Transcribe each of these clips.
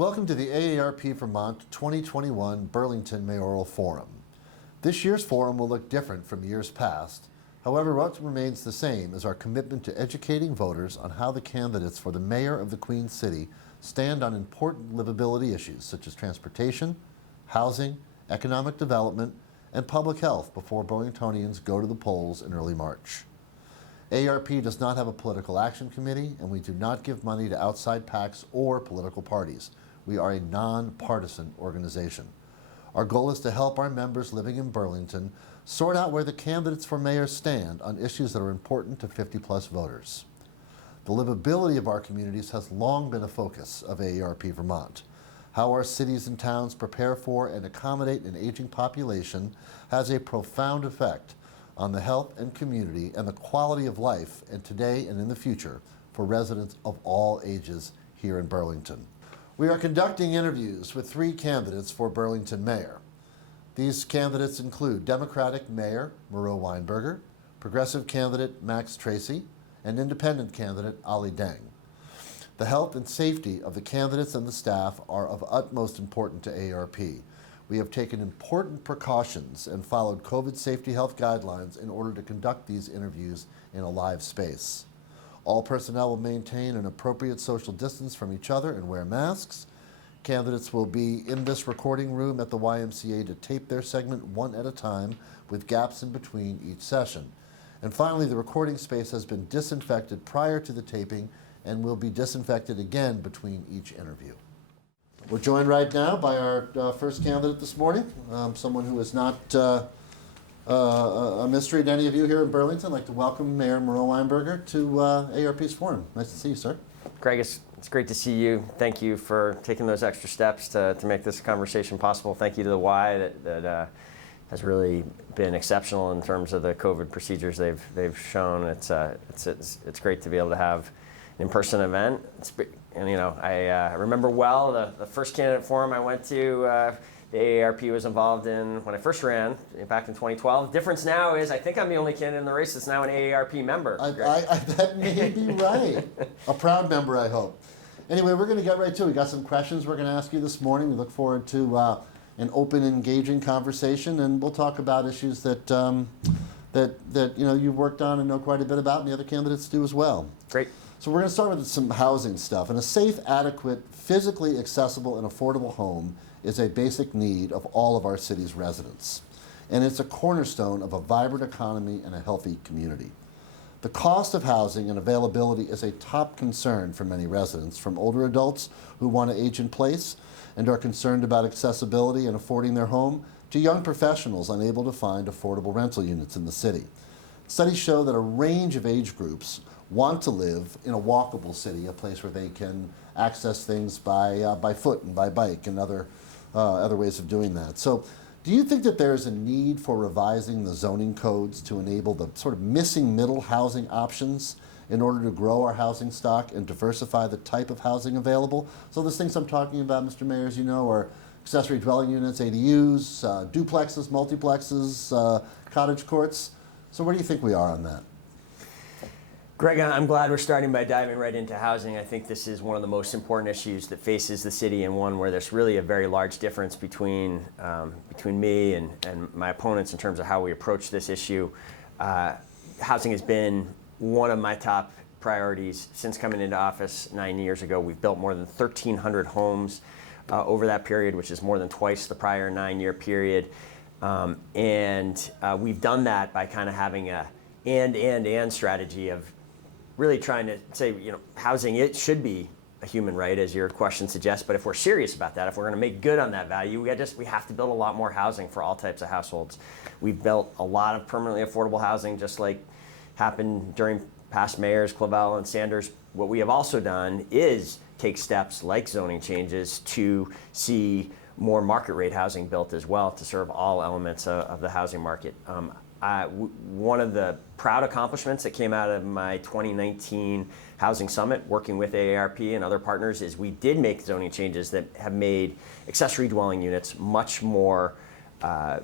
Welcome to the AARP Vermont 2021 Burlington Mayoral Forum. This year's forum will look different from years past. However, what remains the same is our commitment to educating voters on how the candidates for the mayor of the Queen City stand on important livability issues such as transportation, housing, economic development, and public health before Burlingtonians go to the polls in early March. AARP does not have a political action committee, and we do not give money to outside PACs or political parties. We are a nonpartisan organization. Our goal is to help our members living in Burlington sort out where the candidates for mayor stand on issues that are important to 50-plus voters. The livability of our communities has long been a focus of AARP Vermont. How our cities and towns prepare for and accommodate an aging population has a profound effect on the health and community and the quality of life, and today and in the future, for residents of all ages here in Burlington. We are conducting interviews with 3 candidates for Burlington Mayor. These candidates include Democratic Mayor Mayoral Weinberger, Progressive candidate Max Tracy, and Independent candidate Ali Deng. The health and safety of the candidates and the staff are of utmost importance to AARP. We have taken important precautions and followed COVID safety health guidelines in order to conduct these interviews in a live space. All personnel will maintain an appropriate social distance from each other and wear masks. Candidates will be in this recording room at the YMCA to tape their segment one at a time with gaps in between each session. And finally, the recording space has been disinfected prior to the taping and will be disinfected again between each interview. We're joined right now by our first candidate this morning, someone who is not a mystery to any of you here in Burlington. I'd like to welcome Mayor Mayoral Weinberger to AARP's forum. Nice to see you, sir. Greg, it's great to see you. Thank you for taking those extra steps to make this conversation possible. Thank you to the Y that has really been exceptional in terms of the COVID procedures they've shown. It's great to be able to have an in-person event. I remember well the first candidate forum I went to. The AARP was involved in when I first ran back in 2012. The difference now is I think I'm the only candidate in the race that's now an AARP member. That may be right. A proud member, I hope. Anyway, we're going to get right to it. We got some questions we're going to ask you this morning. We look forward to an open, engaging conversation, and we'll talk about issues that you've worked on and know quite a bit about, and the other candidates do as well. Great. So we're going to start with some housing stuff. And a safe, adequate, physically accessible, and affordable home is a basic need of all of our city's residents. And it's a cornerstone of a vibrant economy and a healthy community. The cost of housing and availability is a top concern for many residents, from older adults who want to age in place and are concerned about accessibility and affording their home, to young professionals unable to find affordable rental units in the city. Studies show that a range of age groups want to live in a walkable city, a place where they can access things by foot and by bike and other ways of doing that. So do you think that there's a need for revising the zoning codes to enable the sort of missing middle housing options in order to grow our housing stock and diversify the type of housing available? So those things I'm talking about, Mr. Mayor, as you know, are accessory dwelling units, ADUs, duplexes, multiplexes, cottage courts. So where do you think we are on that? Greg, I'm glad we're starting by diving right into housing. I think this is one of the most important issues that faces the city, and one where there's really a very large difference between me and my opponents in terms of how we approach this issue. Housing has been one of my top priorities since coming into office 9 years ago. We've built more than 1,300 homes over that period, which is more than twice the prior 9-year period. And we've done that by kind of having a and strategy of really trying to say, housing, it should be a human right, as your question suggests. But if we're serious about that, if we're going to make good on that value, we have to build a lot more housing for all types of households. We've built a lot of permanently affordable housing, just like happened during past mayors, Clavell and Sanders. What we have also done is take steps like zoning changes to see more market rate housing built as well to serve all elements of the housing market. One of the proud accomplishments that came out of my 2019 Housing Summit, working with AARP and other partners, is we did make zoning changes that have made accessory dwelling units much more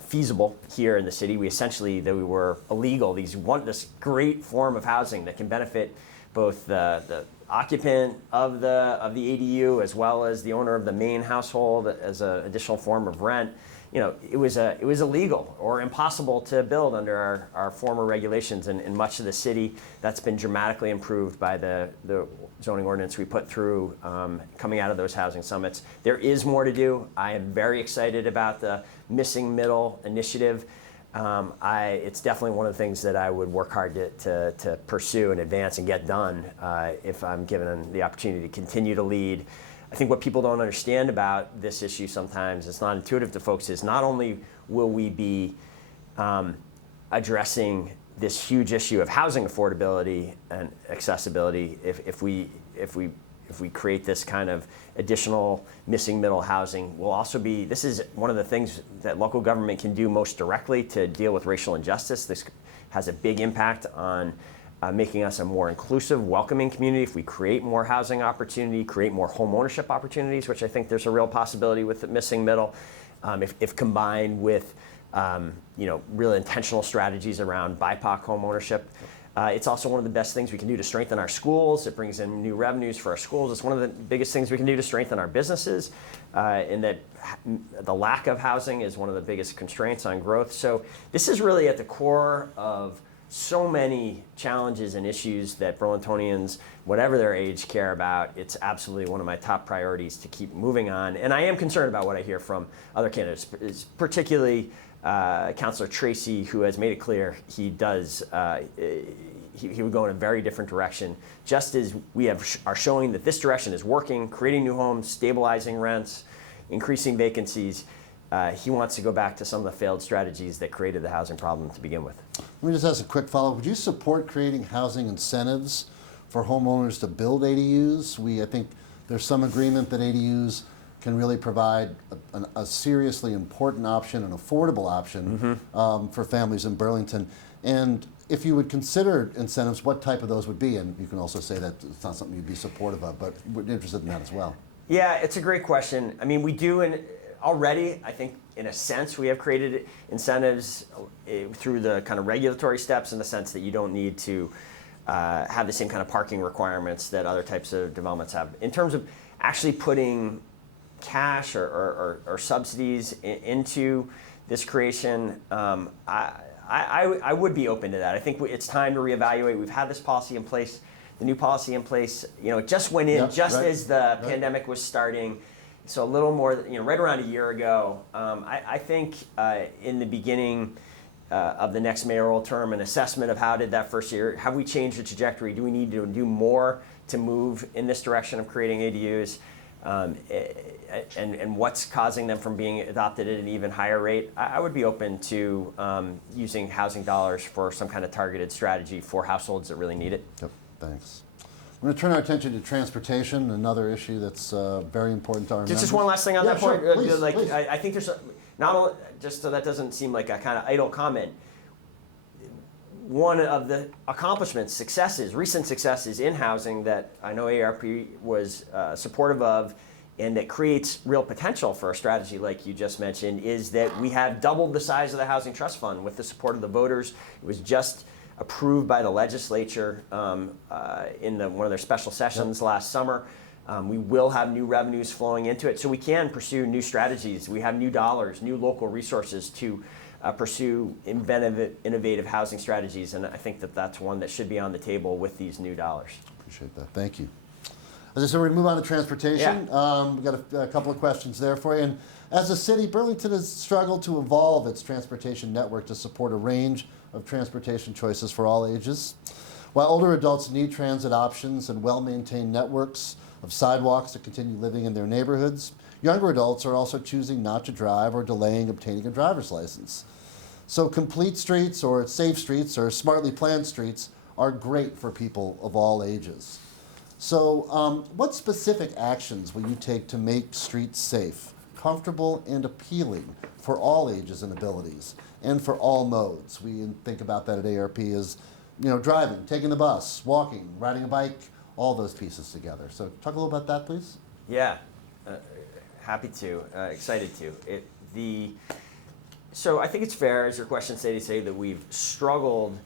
feasible here in the city. That we were illegal. This great form of housing that can benefit both the occupant of the ADU as well as the owner of the main household as an additional form of rent. It was illegal or impossible to build under our former regulations in much of the city. That's been dramatically improved by the zoning ordinance we put through coming out of those housing summits. There is more to do. I am very excited about the Missing Middle initiative. It's definitely one of the things that I would work hard to pursue and advance and get done if I'm given the opportunity to continue to lead. I think what people don't understand about this issue sometimes, it's not intuitive to folks, is not only will we be addressing this huge issue of housing affordability and accessibility if we create this kind of additional missing middle housing, this is one of the things that local government can do most directly to deal with racial injustice. This has a big impact on making us a more inclusive, welcoming community. If we create more housing opportunity, create more home ownership opportunities, which I think there's a real possibility with the missing middle, if combined with real intentional strategies around BIPOC home ownership. It's also one of the best things we can do to strengthen our schools. It brings in new revenues for our schools. It's one of the biggest things we can do to strengthen our businesses, in that the lack of housing is one of the biggest constraints on growth. So this is really at the core of so many challenges and issues that Burlingtonians, whatever their age, care about. It's absolutely one of my top priorities to keep moving on. And I am concerned about what I hear from other candidates, particularly Councilor Tracy, who has made it clear he would go in a very different direction, just as we are showing that this direction is working, creating new homes, stabilizing rents, increasing vacancies. He wants to go back to some of the failed strategies that created the housing problem to begin with. Let me just ask a quick follow-up. Would you support creating housing incentives for homeowners to build ADUs? I think there's some agreement that ADUs can really provide a seriously important option, an affordable option for families in Burlington. And if you would consider incentives, what type of those would be? And you can also say that it's not something you'd be supportive of, but we're interested in that as well. Yeah, it's a great question. I mean, we do already, I think, in a sense, we have created incentives through the kind of regulatory steps, in the sense that you don't need to have the same kind of parking requirements that other types of developments have. In terms of actually putting cash or subsidies into this creation, I would be open to that. I think it's time to reevaluate. We've had this policy in place, the new policy in place. It just went in as the pandemic was starting. So a little more, right around a year ago. I think in the beginning of the next mayoral term, an assessment of how did that first year, have we changed the trajectory? Do we need to do more to move in this direction of creating ADUs? And what's causing them from being adopted at an even higher rate? I would be open to using housing dollars for some kind of targeted strategy for households that really need it. Yep, thanks. We're going to turn our attention to transportation, another issue that's very important to our members. Just one last thing on that point. Sure. Please. I think there's not only, just so that doesn't seem like a kind of idle comment, one of the accomplishments, recent successes in housing that I know AARP was supportive of, and that creates real potential for a strategy like you just mentioned, is that we have doubled the size of the Housing Trust Fund with the support of the voters. It was just approved by the legislature in one of their special sessions last summer. We will have new revenues flowing into it, so we can pursue new strategies. We have new dollars, new local resources to pursue innovative housing strategies, and I think that that's one that should be on the table with these new dollars. Appreciate that. Thank you. As I said, we're going to move on to transportation. Yeah. We've got a couple of questions there for you. And as a city, Burlington has struggled to evolve its transportation network to support a range of transportation choices for all ages. While older adults need transit options and well-maintained networks of sidewalks to continue living in their neighborhoods, younger adults are also choosing not to drive or delaying obtaining a driver's license. So complete streets or safe streets or smartly planned streets are great for people of all ages. So what specific actions will you take to make streets safe, comfortable, and appealing for all ages and abilities, and for all modes? We think about that at AARP as, driving, taking the bus, walking, riding a bike, all those pieces together. So talk a little about that, please. Yeah, happy to, excited to. So I think it's fair, as your question say, to say that we've struggled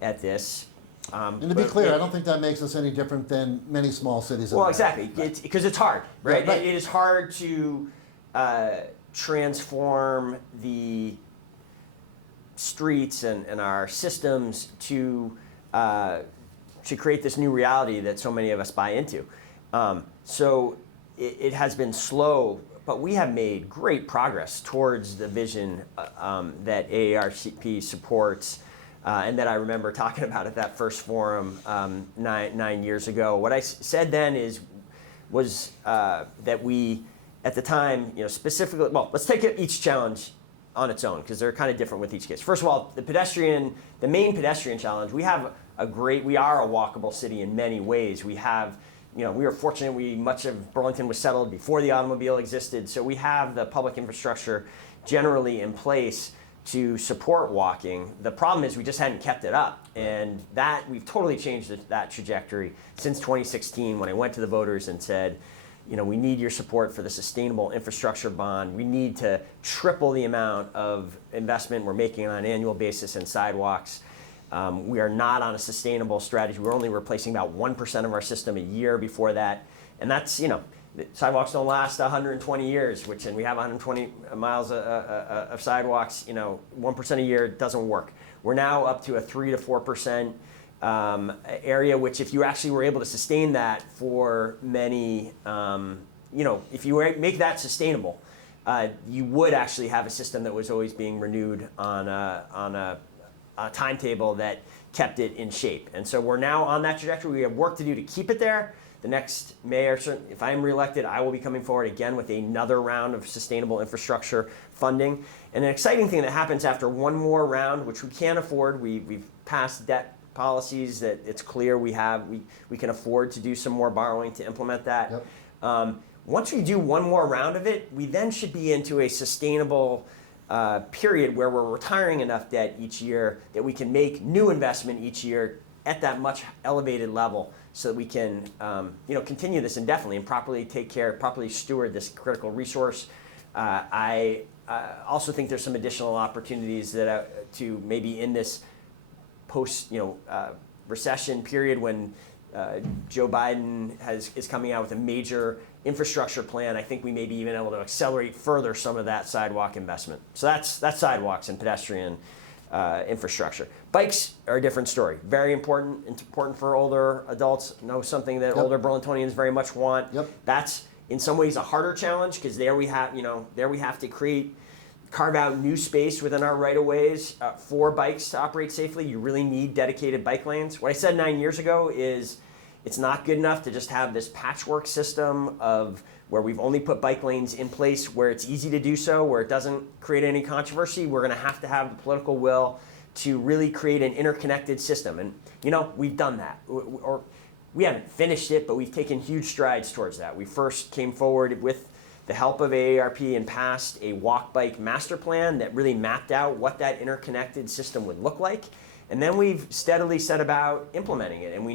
at this. And to be clear, I don't think that makes us any different than many small cities. Well, exactly, because it's hard, right? Right. It is hard to transform the streets and our systems to create this new reality that so many of us buy into. So it has been slow, but we have made great progress towards the vision that AARP supports. And that I remember talking about at that first forum 9 years ago. What I said then was that we, at the time, specifically, well, let's take each challenge on its own because they're kind of different with each case. First of all, the main pedestrian challenge. We are a walkable city in many ways. We have, we are fortunate. Much of Burlington was settled before the automobile existed, so we have the public infrastructure generally in place to support walking. The problem is we just hadn't kept it up, and that we've totally changed that trajectory since 2016 when I went to the voters and said, we need your support for the sustainable infrastructure bond. We need to triple the amount of investment we're making on an annual basis in sidewalks. We are not on a sustainable strategy. We're only replacing about 1% of our system a year before that, and that's sidewalks don't last 120 years, and we have 120 miles of sidewalks. 1% a year doesn't work. We're now up to a 3 to 4% area, which if you actually were able to sustain that for many, if you make that sustainable, you would actually have a system that was always being renewed on a timetable that kept it in shape. And so we're now on that trajectory. We have work to do to keep it there. The next mayor, if I am reelected, I will be coming forward again with another round of sustainable infrastructure funding. And an exciting thing that happens after one more round, which we can't afford, we've passed debt policies that it's clear we can afford to do some more borrowing to implement that. Yep. Once we do one more round of it, we then should be into a sustainable period where we're retiring enough debt each year that we can make new investment each year at that much elevated level, so that we can continue this indefinitely and properly steward this critical resource. I also think there's some additional opportunities that to maybe in this post recession period when Joe Biden is coming out with a major infrastructure plan. I think we may be even able to accelerate further some of that sidewalk investment. So that's sidewalks and pedestrian infrastructure. Bikes are a different story. Very important. It's important for older adults. Something that older Burlingtonians very much want. Yep. That's in some ways a harder challenge because there we have to carve out new space within our right-of-ways for bikes to operate safely. You really need dedicated bike lanes. What I said 9 years ago is it's not good enough to just have this patchwork system of where we've only put bike lanes in place where it's easy to do so, where it doesn't create any controversy. We're going to have the political will to really create an interconnected system. And, we've done that. Or we haven't finished it, but we've taken huge strides towards that. We first came forward with the help of AARP and passed a walk-bike master plan that really mapped out what that interconnected system would look like. And then we've steadily set about implementing it. And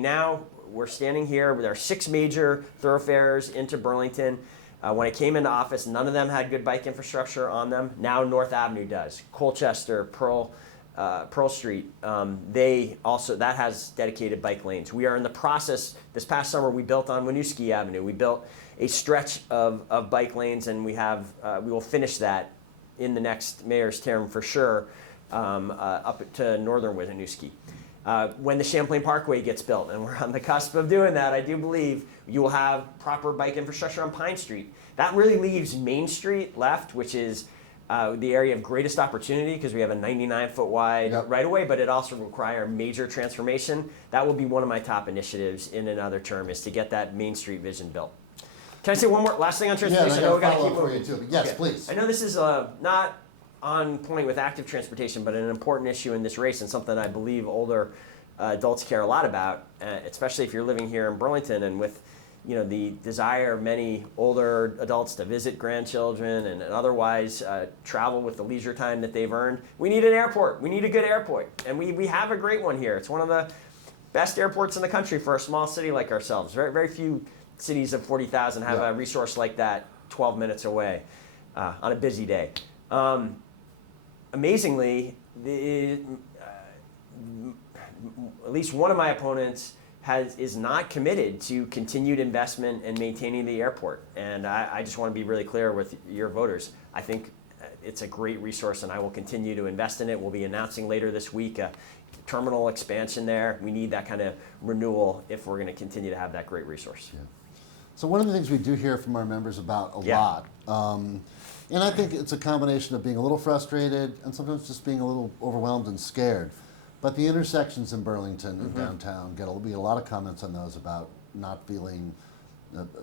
we're standing here with our 6 major thoroughfares into Burlington. When I came into office, none of them had good bike infrastructure on them. Now North Avenue does. Colchester, Pearl Street, that has dedicated bike lanes. We are in the process. This past summer, we built on Winooski Avenue. We built a stretch of bike lanes, and we will finish that in the next mayor's term for sure, up to northern Winooski. When the Champlain Parkway gets built, and we're on the cusp of doing that, I do believe you will have proper bike infrastructure on Pine Street. That really leaves Main Street left, which is the area of greatest opportunity because we have a 99-foot wide right-of-way, but it also requires major transformation. That will be one of my top initiatives in another term is to get that Main Street vision built. Can I say one more last thing on transportation? Yeah, I know we got to keep for moving. you too. But yes, okay. Please. I know this is not on point with active transportation, but an important issue in this race and something I believe older adults care a lot about, especially if you're living here in Burlington and with the desire of many older adults to visit grandchildren and otherwise travel with the leisure time that they've earned. We need an airport. We need a good airport. And we have a great one here. It's one of the best airports in the country for a small city like ourselves. Very, very few cities of 40,000 have a resource like that 12 minutes away on a busy day. amazingly, at least one of my opponents is not committed to continued investment in maintaining the airport. And I just want to be really clear with your voters. I think it's a great resource, and I will continue to invest in it. We'll be announcing later this week a terminal expansion there. We need that kind of renewal if we're going to continue to have that great resource. Yeah. So one of the things we do hear from our members about a lot, and I think it's a combination of being a little frustrated and sometimes just being a little overwhelmed and scared. But the intersections in Burlington and downtown there'll be a lot of comments on those about not feeling,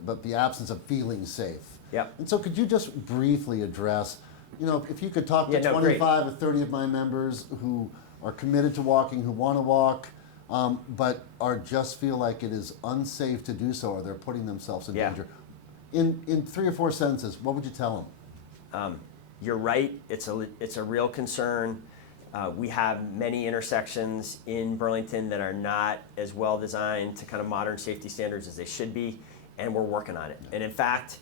but the absence of feeling safe. Yep. And so could you just briefly address, if you could talk to 25 or 30 of my members who are committed to walking, who want to walk, but just feel like it is unsafe to do so, or they're putting themselves in danger. In 3 or 4 sentences, what would you tell them? You're right. It's a real concern. We have many intersections in Burlington that are not as well designed to kind of modern safety standards as they should be, and we're working on it. And in fact,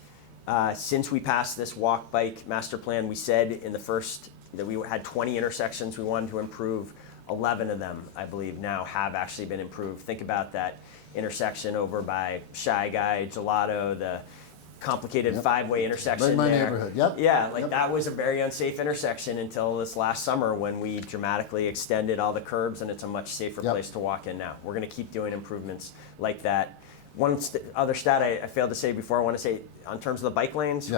since we passed this walk bike master plan, we said in the first that we had 20 intersections we wanted to improve. 11 of them, I believe, now have actually been improved. Think about that intersection over by Shy Guy, Gelato, the complicated 5-way intersection in my there. neighborhood. Yep. Yeah, that was a very unsafe intersection until this last summer when we dramatically extended all the curbs, and it's a much safer place to walk in now. We're going to keep doing improvements like that. One other stat I failed to say before, I want to say, on terms of the bike lanes,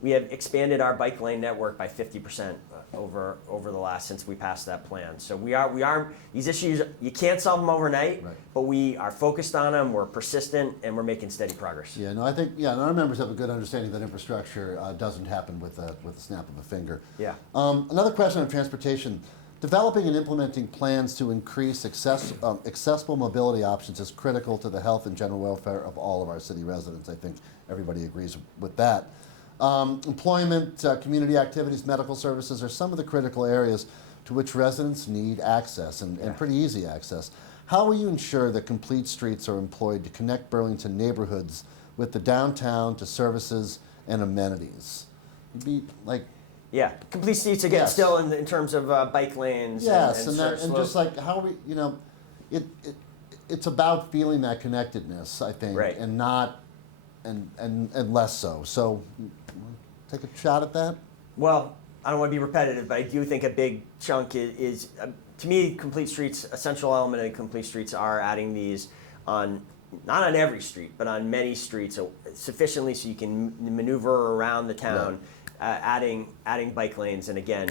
we have expanded our bike lane network by 50% over the last, since we passed that plan. So we are these issues, you can't solve them overnight, but we are focused on them, we're persistent, and we're making steady progress. Yeah, no, I think, and our members have a good understanding that infrastructure doesn't happen with a snap of a finger. Yeah. Another question on transportation. Developing and implementing plans to increase accessible mobility options is critical to the health and general welfare of all of our city residents. I think everybody agrees with that. Employment, community activities, medical services are some of the critical areas to which residents need access, and pretty easy access. How will you ensure that complete streets are employed to connect Burlington neighborhoods with the downtown to services and amenities? It'd be like, complete streets again, still in terms of bike lanes. Yes, and just like how we, it's about feeling that connectedness, I think, and not, and less so. So, take a shot at that. Well, I don't want to be repetitive, but I do think a big chunk is to me, complete streets. A central element of complete streets are adding these on. Not on every street, but on many streets, sufficiently so you can maneuver around the town. Adding bike lanes, and again,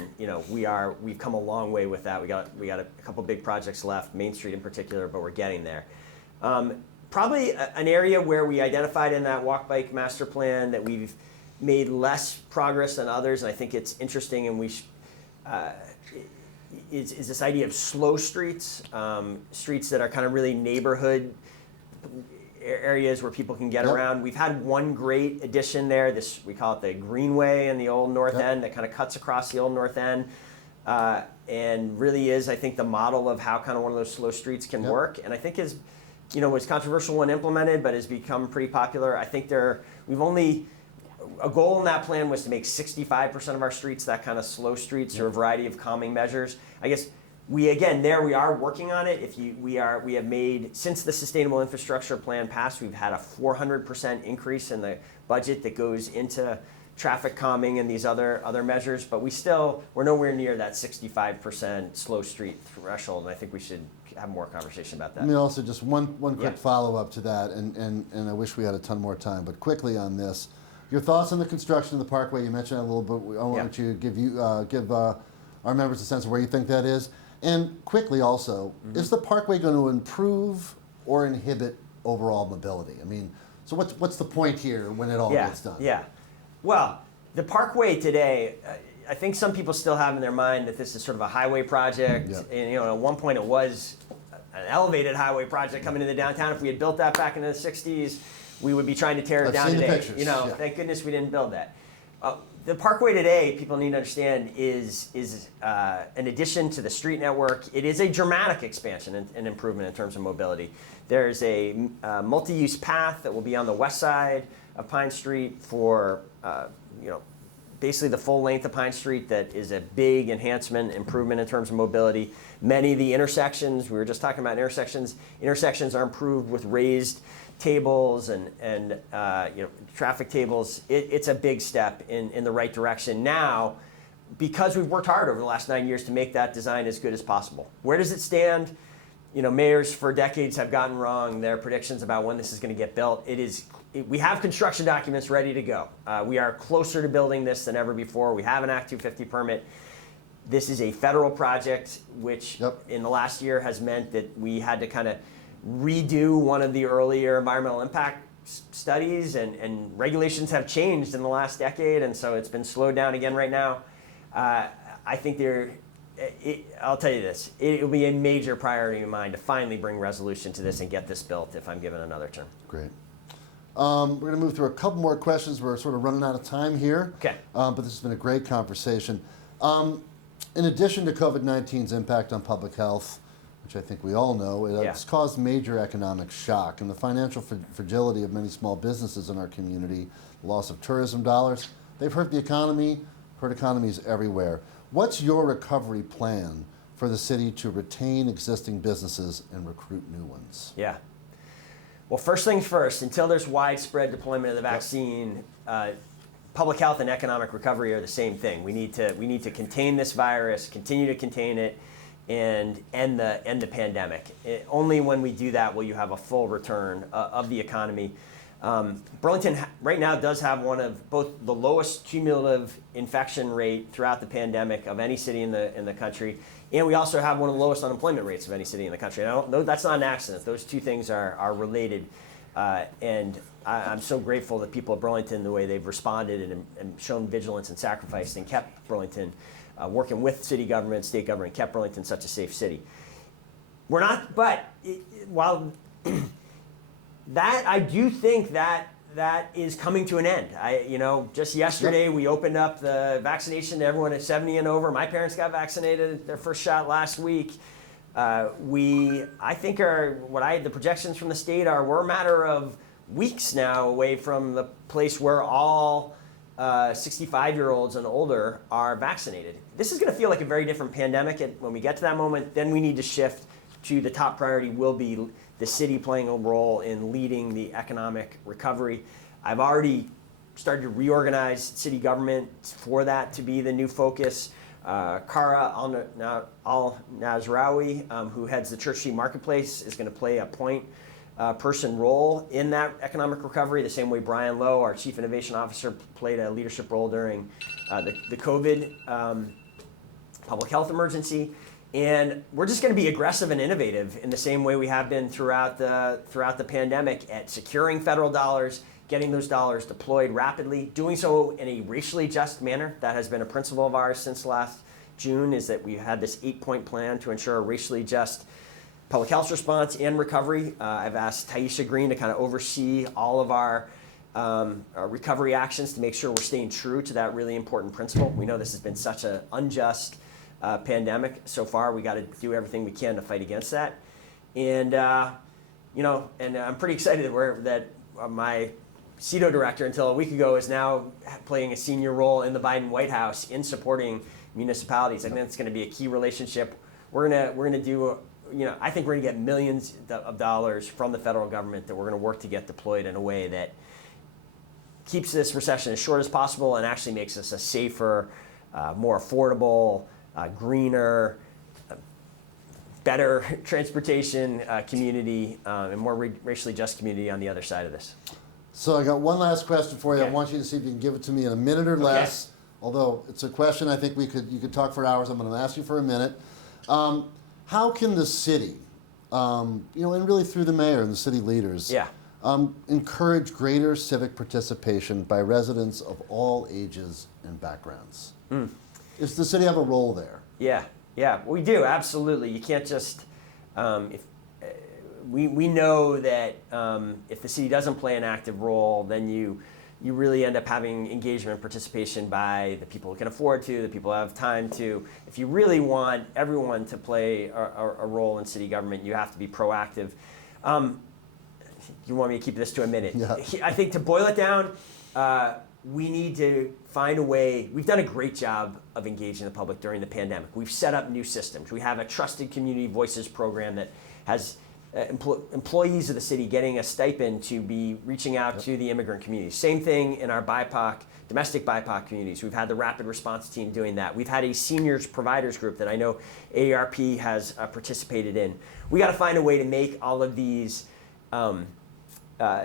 we've come a long way with that. We got a couple big projects left, Main Street in particular, but we're getting there. Probably an area where we identified in that walk bike master plan that we've made less progress than others, and I think it's interesting, and is this idea of slow streets, streets that are kind of really neighborhood areas where people can get around. We've had one great addition there. We call it the Greenway in the old North End that kind of cuts across the old North End, and really is, I think, the model of how kind of one of those slow streets can work. And I think was controversial when implemented, but has become pretty popular. I think a goal in that plan was to make 65% of our streets that kind of slow streets through a variety of calming measures. I guess we are working on it. We have made, since the Sustainable Infrastructure Plan passed, we've had a 400% increase in the budget that goes into traffic calming and these other measures, but we're nowhere near that 65% slow street threshold, and I think we should have more conversation about that. Let me also just one quick follow-up to that, and I wish we had a ton more time, but quickly on this. Your thoughts on the construction of the Parkway? You mentioned it a little bit. I want you to give our members a sense of where you think that is. And quickly also, is the Parkway going to improve or inhibit overall mobility? I mean, so what's the point here when it all gets done? Yeah. Well, the Parkway today, I think some people still have in their mind that this is sort of a highway project. And at one point it was an elevated highway project coming into downtown. If we had built that back in the 60s, we would be trying to tear it down today. Thank goodness we didn't build that. The Parkway today, people need to understand, is an addition to the street network. It is a dramatic expansion and improvement in terms of mobility. There's a multi-use path that will be on the west side of Pine Street for basically the full length of Pine Street that is a big improvement in terms of mobility. Many of the intersections, we were just talking about intersections are improved with raised tables and traffic tables. It's a big step in the right direction now, because we've worked hard over the last 9 years to make that design as good as possible. Where does it stand? Mayors for decades have gotten wrong their predictions about when this is going to get built. We have construction documents ready to go. We are closer to building this than ever before. We have an Act 250 permit. This is a federal project, which in the last year has meant that we had to kind of redo one of the earlier environmental impact studies, and regulations have changed in the last decade, and so it's been slowed down again right now. I think I'll tell you this, it will be a major priority of mine to finally bring resolution to this and get this built if I'm given another term. Great. We're going to move through a couple more questions. We're sort of running out of time here. Okay. But this has been a great conversation. In addition to COVID-19's impact on public health, which I think we all know, it's caused major economic shock, and the financial fragility of many small businesses in our community, the loss of tourism dollars, they've hurt the economy, hurt economies everywhere. What's your recovery plan for the city to retain existing businesses and recruit new ones? Yeah. Well, first things first, until there's widespread deployment of the vaccine, public health and economic recovery are the same thing. We need to contain this virus, continue to contain it, and end the pandemic. Only when we do that will you have a full return of the economy. Burlington right now does have one of both the lowest cumulative infection rate throughout the pandemic of any city in the country, and we also have one of the lowest unemployment rates of any city in the country. And that's not an accident. Those two things are related, and I'm so grateful that people of Burlington, the way they've responded and shown vigilance and sacrifice, and kept Burlington working with city government, state government, kept Burlington such a safe city. We're not, but while that, I do think that is coming to an end. Just yesterday we opened up the vaccination to everyone at 70 and over. My parents got vaccinated, their first shot last week. I think the projections from the state we're a matter of weeks now away from the place where all 65-year-olds and older are vaccinated. This is going to feel like a very different pandemic. And when we get to that moment, then we need to shift to the top priority will be the city playing a role in leading the economic recovery. I've already started to reorganize city government for that to be the new focus. Kara Al-Nazraoui, who heads the Church Street Marketplace, is going to play a point person role in that economic recovery, the same way Brian Lowe, our Chief Innovation Officer, played a leadership role during the COVID public health emergency. And we're just going to be aggressive and innovative in the same way we have been throughout the pandemic at securing federal dollars, getting those dollars deployed rapidly, doing so in a racially just manner. That has been a principle of ours since last June, is that we had this 8-point plan to ensure a racially just public health response and recovery. I've asked Taisha Green to kind of oversee all of our recovery actions to make sure we're staying true to that really important principle. We know this has been such an unjust pandemic so far. We got to do everything we can to fight against that. And and I'm pretty excited that my CEDO director until a week ago is now playing a senior role in the Biden White House in supporting municipalities. I think it's going to be a key relationship. We're gonna do. I think we're going to get millions of dollars from the federal government that we're going to work to get deployed in a way that keeps this recession as short as possible and actually makes us a safer, more affordable, greener, better transportation community, and more racially just community on the other side of this. So I got one last question for you. Okay. I want you to see if you can give it to me in a minute or less. Although it's a question I think you could talk for hours. I'm going to ask you for a minute. How can the city, and really through the mayor and the city leaders, encourage greater civic participation by residents of all ages and backgrounds? Does the city have a role there? Yeah, we do, absolutely. You can't just, we know that if the city doesn't play an active role, then you really end up having engagement, participation by the people who can afford to, the people who have time to. If you really want everyone to play a role in city government, you have to be proactive. You want me to keep this to a minute? Yeah. I think to boil it down, we need to find a way. We've done a great job of engaging the public during the pandemic. We've set up new systems. We have a Trusted Community Voices program that has employees of the city getting a stipend to be reaching out to the immigrant community. Same thing in our BIPOC, domestic BIPOC communities. We've had the rapid response team doing that. We've had a seniors providers group that I know AARP has participated in. We got to find a way to make all of these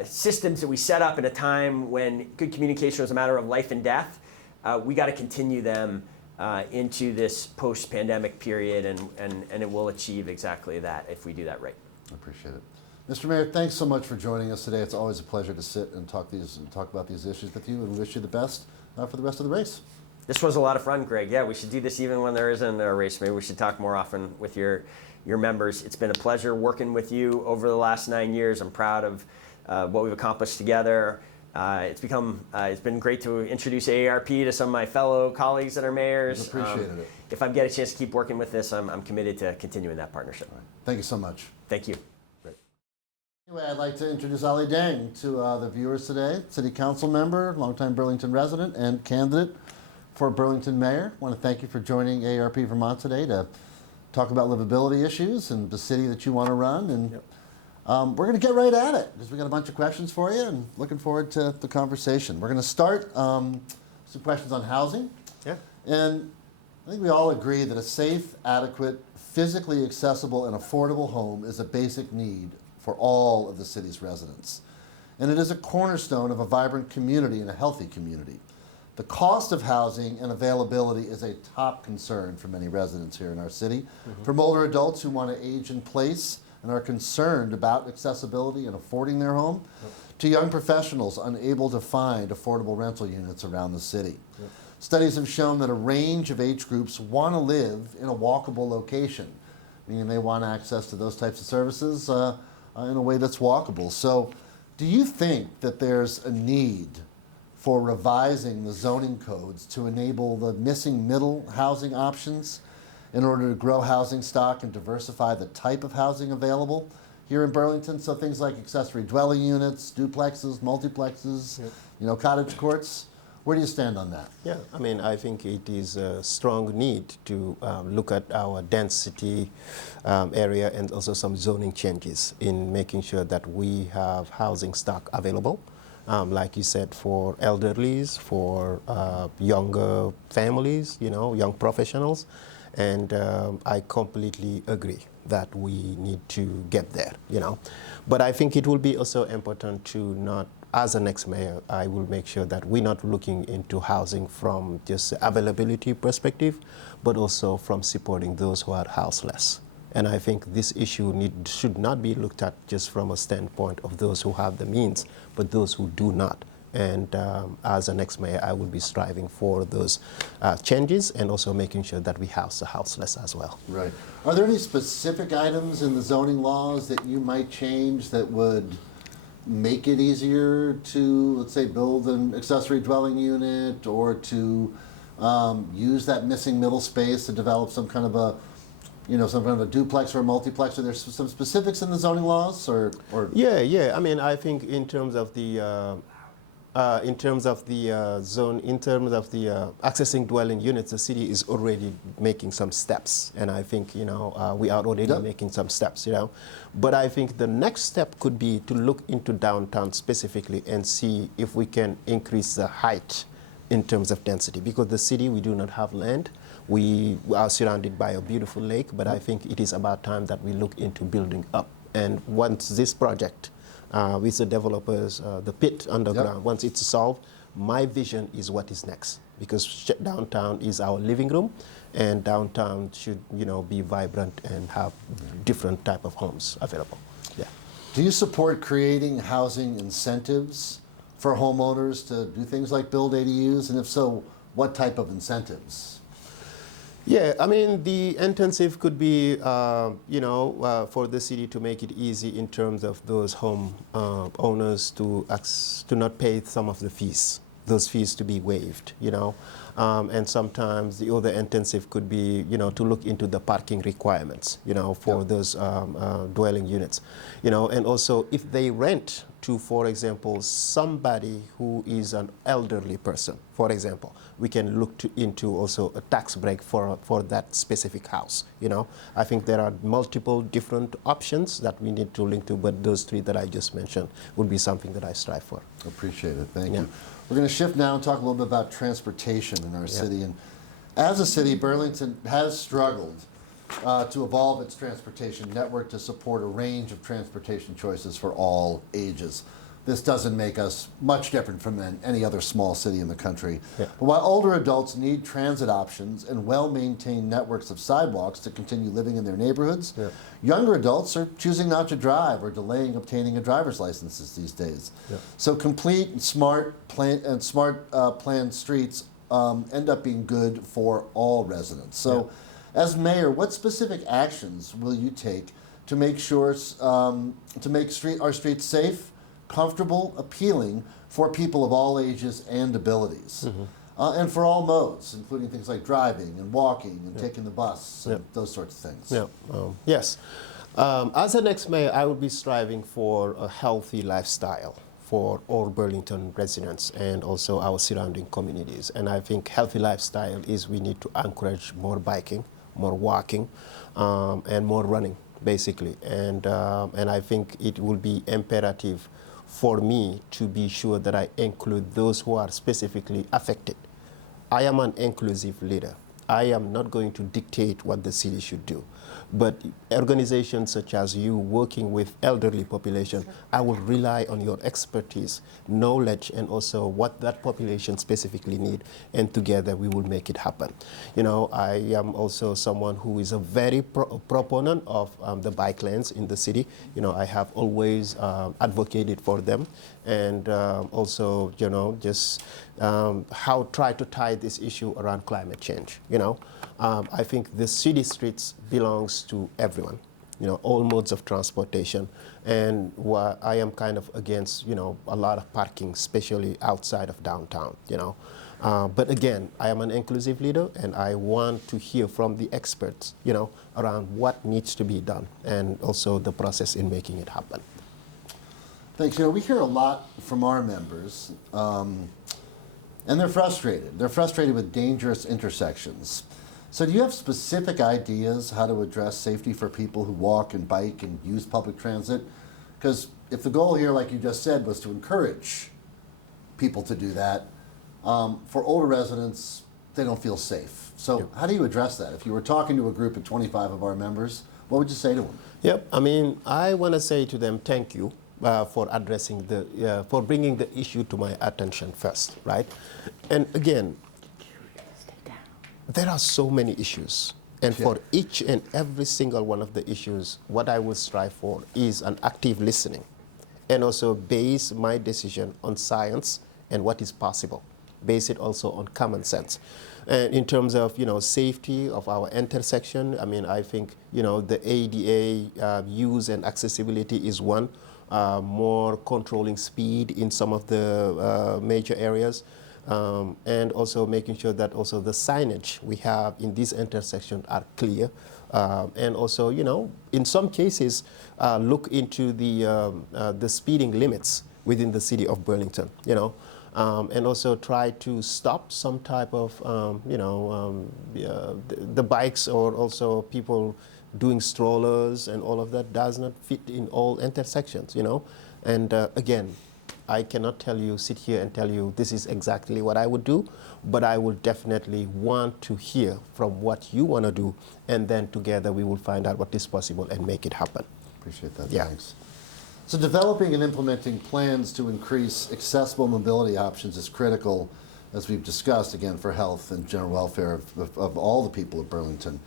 systems that we set up in a time when good communication was a matter of life and death. We got to continue them into this post-pandemic period, and it will achieve exactly that if we do that right. I appreciate it. Mr. Mayor, thanks so much for joining us today. It's always a pleasure to sit and talk about these issues with you, and we wish you the best for the rest of the race. This was a lot of fun, Greg. Yeah, we should do this even when there isn't a race. Maybe we should talk more often with your members. It's been a pleasure working with you over the last 9 years. I'm proud of what we've accomplished together. It's been great to introduce AARP to some of my fellow colleagues that are mayors. We've appreciated it. If I get a chance to keep working with this, I'm committed to continuing that partnership. Right. Thank you so much. Thank you. Great. Anyway, I'd like to introduce Ali Dang to the viewers today. City Council member, longtime Burlington resident, and candidate for Burlington Mayor. I want to thank you for joining AARP Vermont today to talk about livability issues and the city that you want to run. And we're going to get right at it because we got a bunch of questions for you, and looking forward to the conversation. We're going to start some questions on housing. Yeah. And I think we all agree that a safe, adequate, physically accessible, and affordable home is a basic need for all of the city's residents. And it is a cornerstone of a vibrant community and a healthy community. The cost of housing and availability is a top concern for many residents here in our city. From older adults who want to age in place and are concerned about accessibility and affording their home, to young professionals unable to find affordable rental units around the city. Studies have shown that a range of age groups want to live in a walkable location, meaning they want access to those types of services in a way that's walkable. So do you think that there's a need for revising the zoning codes to enable the missing middle housing options in order to grow housing stock and diversify the type of housing available here in Burlington? So things like accessory dwelling units, duplexes, multiplexes, cottage courts. Where do you stand on that? Yeah, I mean, I think it is a strong need to look at our density area and also some zoning changes in making sure that we have housing stock available. Like you said, for elderlies, for younger families, young professionals. And I completely agree that we need to get there, But I think it will be also important to not, as an ex-mayor, I will make sure that we're not looking into housing from just availability perspective, but also from supporting those who are houseless. And I think this issue should not be looked at just from a standpoint of those who have the means, but those who do not. And as an ex-mayor, I will be striving for those changes and also making sure that we house the houseless as well. Right. Are there any specific items in the zoning laws that you might change that would make it easier to, let's say, build an accessory dwelling unit, or to use that missing middle space to develop some kind of a duplex or a multiplex? Are there some specifics in the zoning laws, or? Yeah. I mean, I think in terms of the accessing dwelling units, the city is already making some steps, and I think we are already making some steps, But I think the next step could be to look into downtown specifically and see if we can increase the height in terms of density, because the city, we do not have land. We are surrounded by a beautiful lake, but I think it is about time that we look into building up. And once this project with the developers, the pit underground, once it's solved, my vision is what is next. Because downtown is our living room, and downtown should, be vibrant and have different type of homes available. Yeah. Do you support creating housing incentives for homeowners to do things like build ADUs? And if so, what type of incentives? Yeah, I mean, the intensive could be, for the city to make it easy in terms of those home owners to not pay some of the fees, those fees to be waived, And sometimes the other intensive could be, to look into the parking requirements, for those dwelling units, And also if they rent to, for example, somebody who is an elderly person, for example, we can look into also a tax break for that specific house. You know, I think there are multiple different options that we need to link to, but those three that I just mentioned would be something that I strive for. Appreciate it. Thank you. We're going to shift now and talk a little bit about transportation in our city. And as a city, Burlington has struggled to evolve its transportation network to support a range of transportation choices for all ages. This doesn't make us much different from any other small city in the country. But while older adults need transit options and well-maintained networks of sidewalks to continue living in their neighborhoods, younger adults are choosing not to drive or delaying obtaining a driver's license these days. So complete and smart planned streets end up being good for all residents. So as mayor, what specific actions will you take to make sure our streets safe, comfortable, appealing for people of all ages and abilities, and for all modes, including things like driving and walking and taking the bus and those sorts of things? Yes. As the next mayor, I will be striving for a healthy lifestyle for all Burlington residents and also our surrounding communities. And I think healthy lifestyle is we need to encourage more biking, more walking, and more running, basically. And I think it will be imperative for me to be sure that I include those who are specifically affected. I am an inclusive leader. I am not going to dictate what the city should do. But organizations such as you working with elderly population, I will rely on your expertise, knowledge, and also what that population specifically need, and together we will make it happen. You know, I am also someone who is a very proponent of the bike lanes in the city. You know, I have always advocated for them, and also, you know, just how try to tie this issue around climate change. You know, I think the city streets belongs to everyone, you know, all modes of transportation. And I am kind of against, you know, a lot of parking, especially outside of downtown, you know. But again, I am an inclusive leader, and I want to hear from the experts, you know, around what needs to be done and also the process in making it happen. Thanks. You know, we hear a lot from our members, and they're frustrated. They're frustrated with dangerous intersections. So do you have specific ideas how to address safety for people who walk and bike and use public transit? Because if the goal here, like you just said, was to encourage people to do that, for older residents, they don't feel safe. So how do you address that? If you were talking to a group of 25 of our members, what would you say to them? I mean, I want to say to them, thank you for addressing for bringing the issue to my attention first, right? And again, there are so many issues, and for each and every single one of the issues, what I will strive for is an active listening, and also base my decision on science and what is possible. Base it also on common sense. And in terms of, you know, safety of our intersection, I mean, I think, you know, the ADA use and accessibility is one. More controlling speed in some of the major areas. And also making sure that also the signage we have in these intersections are clear. And also, you know, in some cases, look into the speeding limits within the city of Burlington, you know, and also try to stop some type of, you know, the bikes or also people doing strollers and all of that does not fit in all intersections, you know. And again, I cannot sit here and tell you this is exactly what I would do, but I will definitely want to hear from what you want to do, and then together we will find out what is possible and make it happen. Appreciate that, thanks. So developing and implementing plans to increase accessible mobility options is critical, as we've discussed, again, for health and general welfare of all the people of Burlington.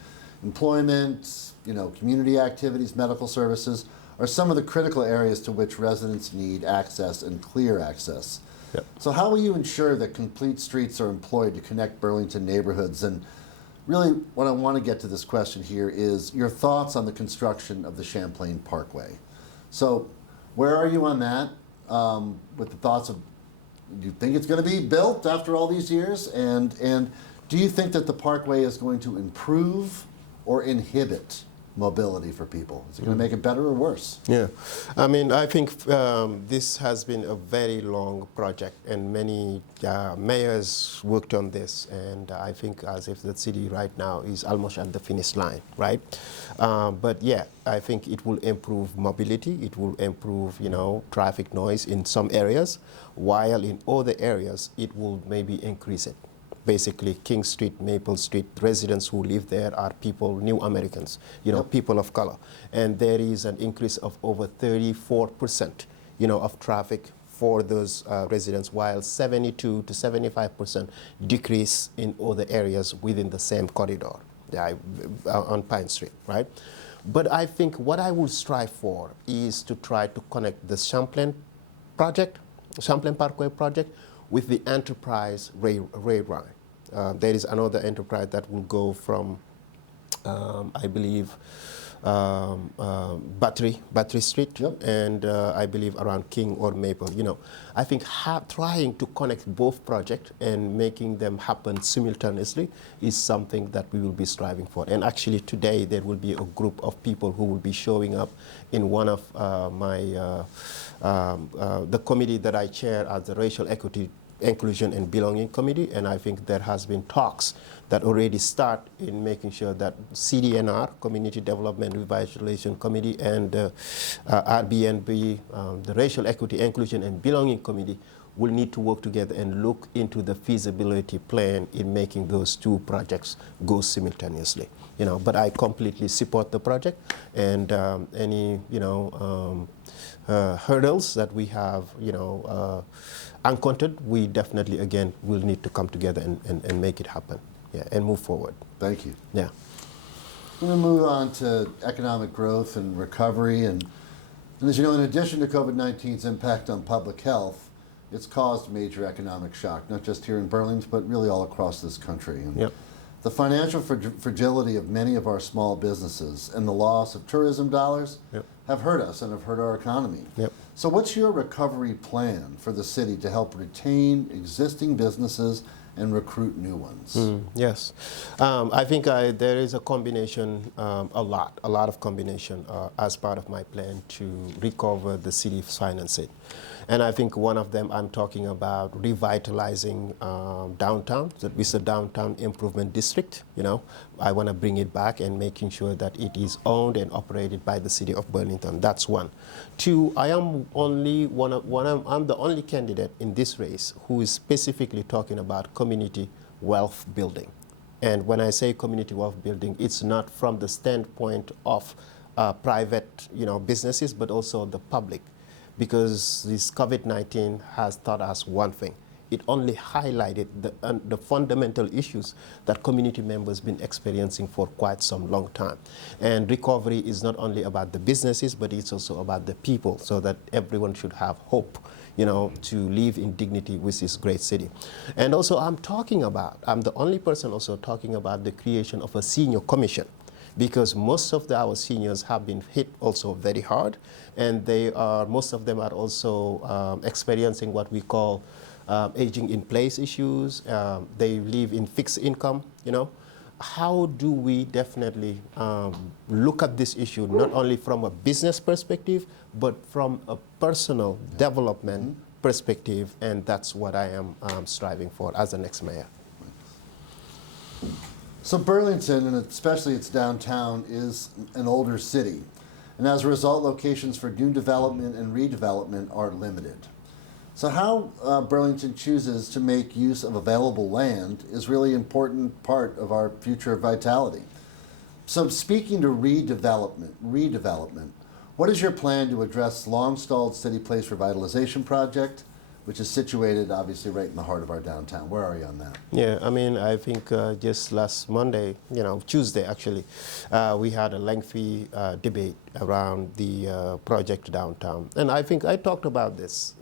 Employment, you know, community activities, medical services are some of the critical areas to which residents need access and clear access. So how will you ensure that complete streets are employed to connect Burlington neighborhoods? And really what I want to get to this question here is your thoughts on the construction of the Champlain Parkway. So where are you on that, with the thoughts of, do you think it's going to be built after all these years? And do you think that the parkway is going to improve or inhibit mobility for people? Is it going to make it better or worse? Yeah, I mean, I think this has been a very long project, and many mayors worked on this, and I think as if the city right now is almost at the finish line, right? But yeah, I think it will improve mobility, it will improve, traffic noise in some areas, while in other areas it will maybe increase it. Basically, King Street, Maple Street, residents who live there are people, new Americans, people of color. And there is an increase of over 34%, of traffic for those residents, while 72 to 75% decrease in other areas within the same corridor on Pine Street, right? But I think what I will strive for is to try to connect the Champlain Parkway project with the Enterprise Railway. There is another enterprise that will go from, I believe, Battery Street, yep. and I believe around King or Maple. I think trying to connect both projects and making them happen simultaneously is something that we will be striving for. And actually today there will be a group of people who will be showing up in one of the committee that I chair as the Racial Equity, Inclusion and Belonging Committee, and I think there has been talks that already start in making sure that CDNR, Community Development Revitalization Committee, and RBNB, the Racial Equity, Inclusion and Belonging Committee, will need to work together and look into the feasibility plan in making those two projects go simultaneously. But I completely support the project, and any hurdles that we have encountered, we definitely again will need to come together and make it happen, and move forward. Thank you. Yeah. I'm going to move on to economic growth and recovery, and as you know, in addition to COVID-19's impact on public health, it's caused major economic shock, not just here in Burlington, but really all across this country. And Yep. the financial fragility of many of our small businesses and the loss of tourism dollars Yep. have hurt us and have hurt our economy. Yep. So what's your recovery plan for the city to help retain existing businesses and recruit new ones? Yes. I think there is a combination, a lot of combination as part of my plan to recover the city's finances. And I think one of them, I'm talking about revitalizing downtown. So it's a downtown improvement district. I want to bring it back and making sure that it is owned and operated by the city of Burlington. That's one. Two, I'm the only candidate in this race who is specifically talking about community wealth building. And when I say community wealth building, it's not from the standpoint of private, businesses, but also the public. Because this COVID-19 has taught us one thing. It only highlighted the fundamental issues that community members have been experiencing for quite some long time. And recovery is not only about the businesses, but it's also about the people, so that everyone should have hope, to live in dignity with this great city. And also I'm the only person also talking about the creation of a senior commission, because most of our seniors have been hit also very hard, and most of them are also experiencing what we call aging in place issues. They live in fixed income, How do we definitely look at this issue not only from a business perspective, but from a personal development perspective, and that's what I am striving for as the next mayor. So Burlington, and especially its downtown, is an older city. And as a result, locations for new development and redevelopment are limited. So how Burlington chooses to make use of available land is really an important part of our future vitality. So speaking to redevelopment, what is your plan to address long-stalled City Place revitalization project, which is situated obviously right in the heart of our downtown? Where are you on that? Yeah, I think just last Monday, Tuesday actually, we had a lengthy debate around the project downtown. And I think I talked about this.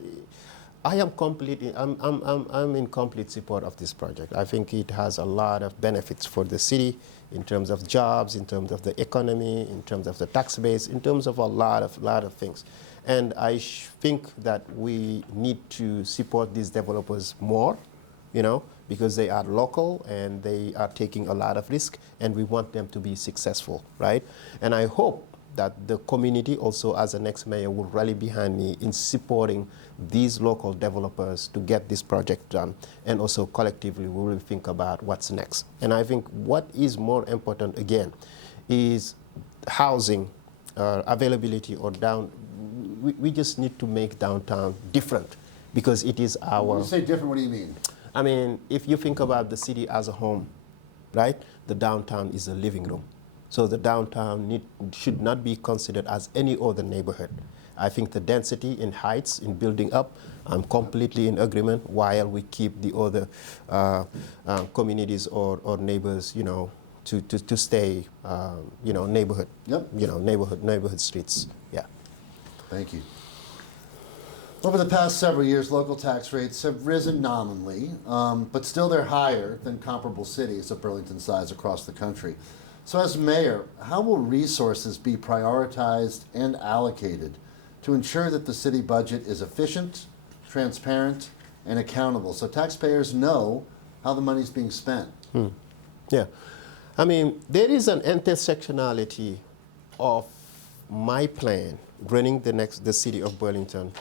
I'm in complete support of this project. I think it has a lot of benefits for the city in terms of jobs, in terms of the economy, in terms of the tax base, in terms of a lot of things. And I think that we need to support these developers more because they are local and they are taking a lot of risk, and we want them to be successful, right? And I hope that the community also, as the next mayor, will rally behind me in supporting these local developers to get this project done. And also collectively, we will think about what's next. And I think what is more important, again, is housing availability or we just need to make downtown different, because it is our... When you say different, what do you mean? I mean, if you think about the city as a home, right, the downtown is a living room. So the downtown should not be considered as any other neighborhood. I think the density in heights, in building up, I'm completely in agreement, while we keep the other communities or neighbors, to stay, neighborhood. Yep. Neighborhood streets. Yeah. Thank you. Over the past several years, local tax rates have risen nominally, but still they're higher than comparable cities of Burlington size across the country. So as mayor, how will resources be prioritized and allocated to ensure that the city budget is efficient, transparent, and accountable, so taxpayers know how the money's being spent? Yeah. I mean, there is an intersectionality of my plan running the city of Burlington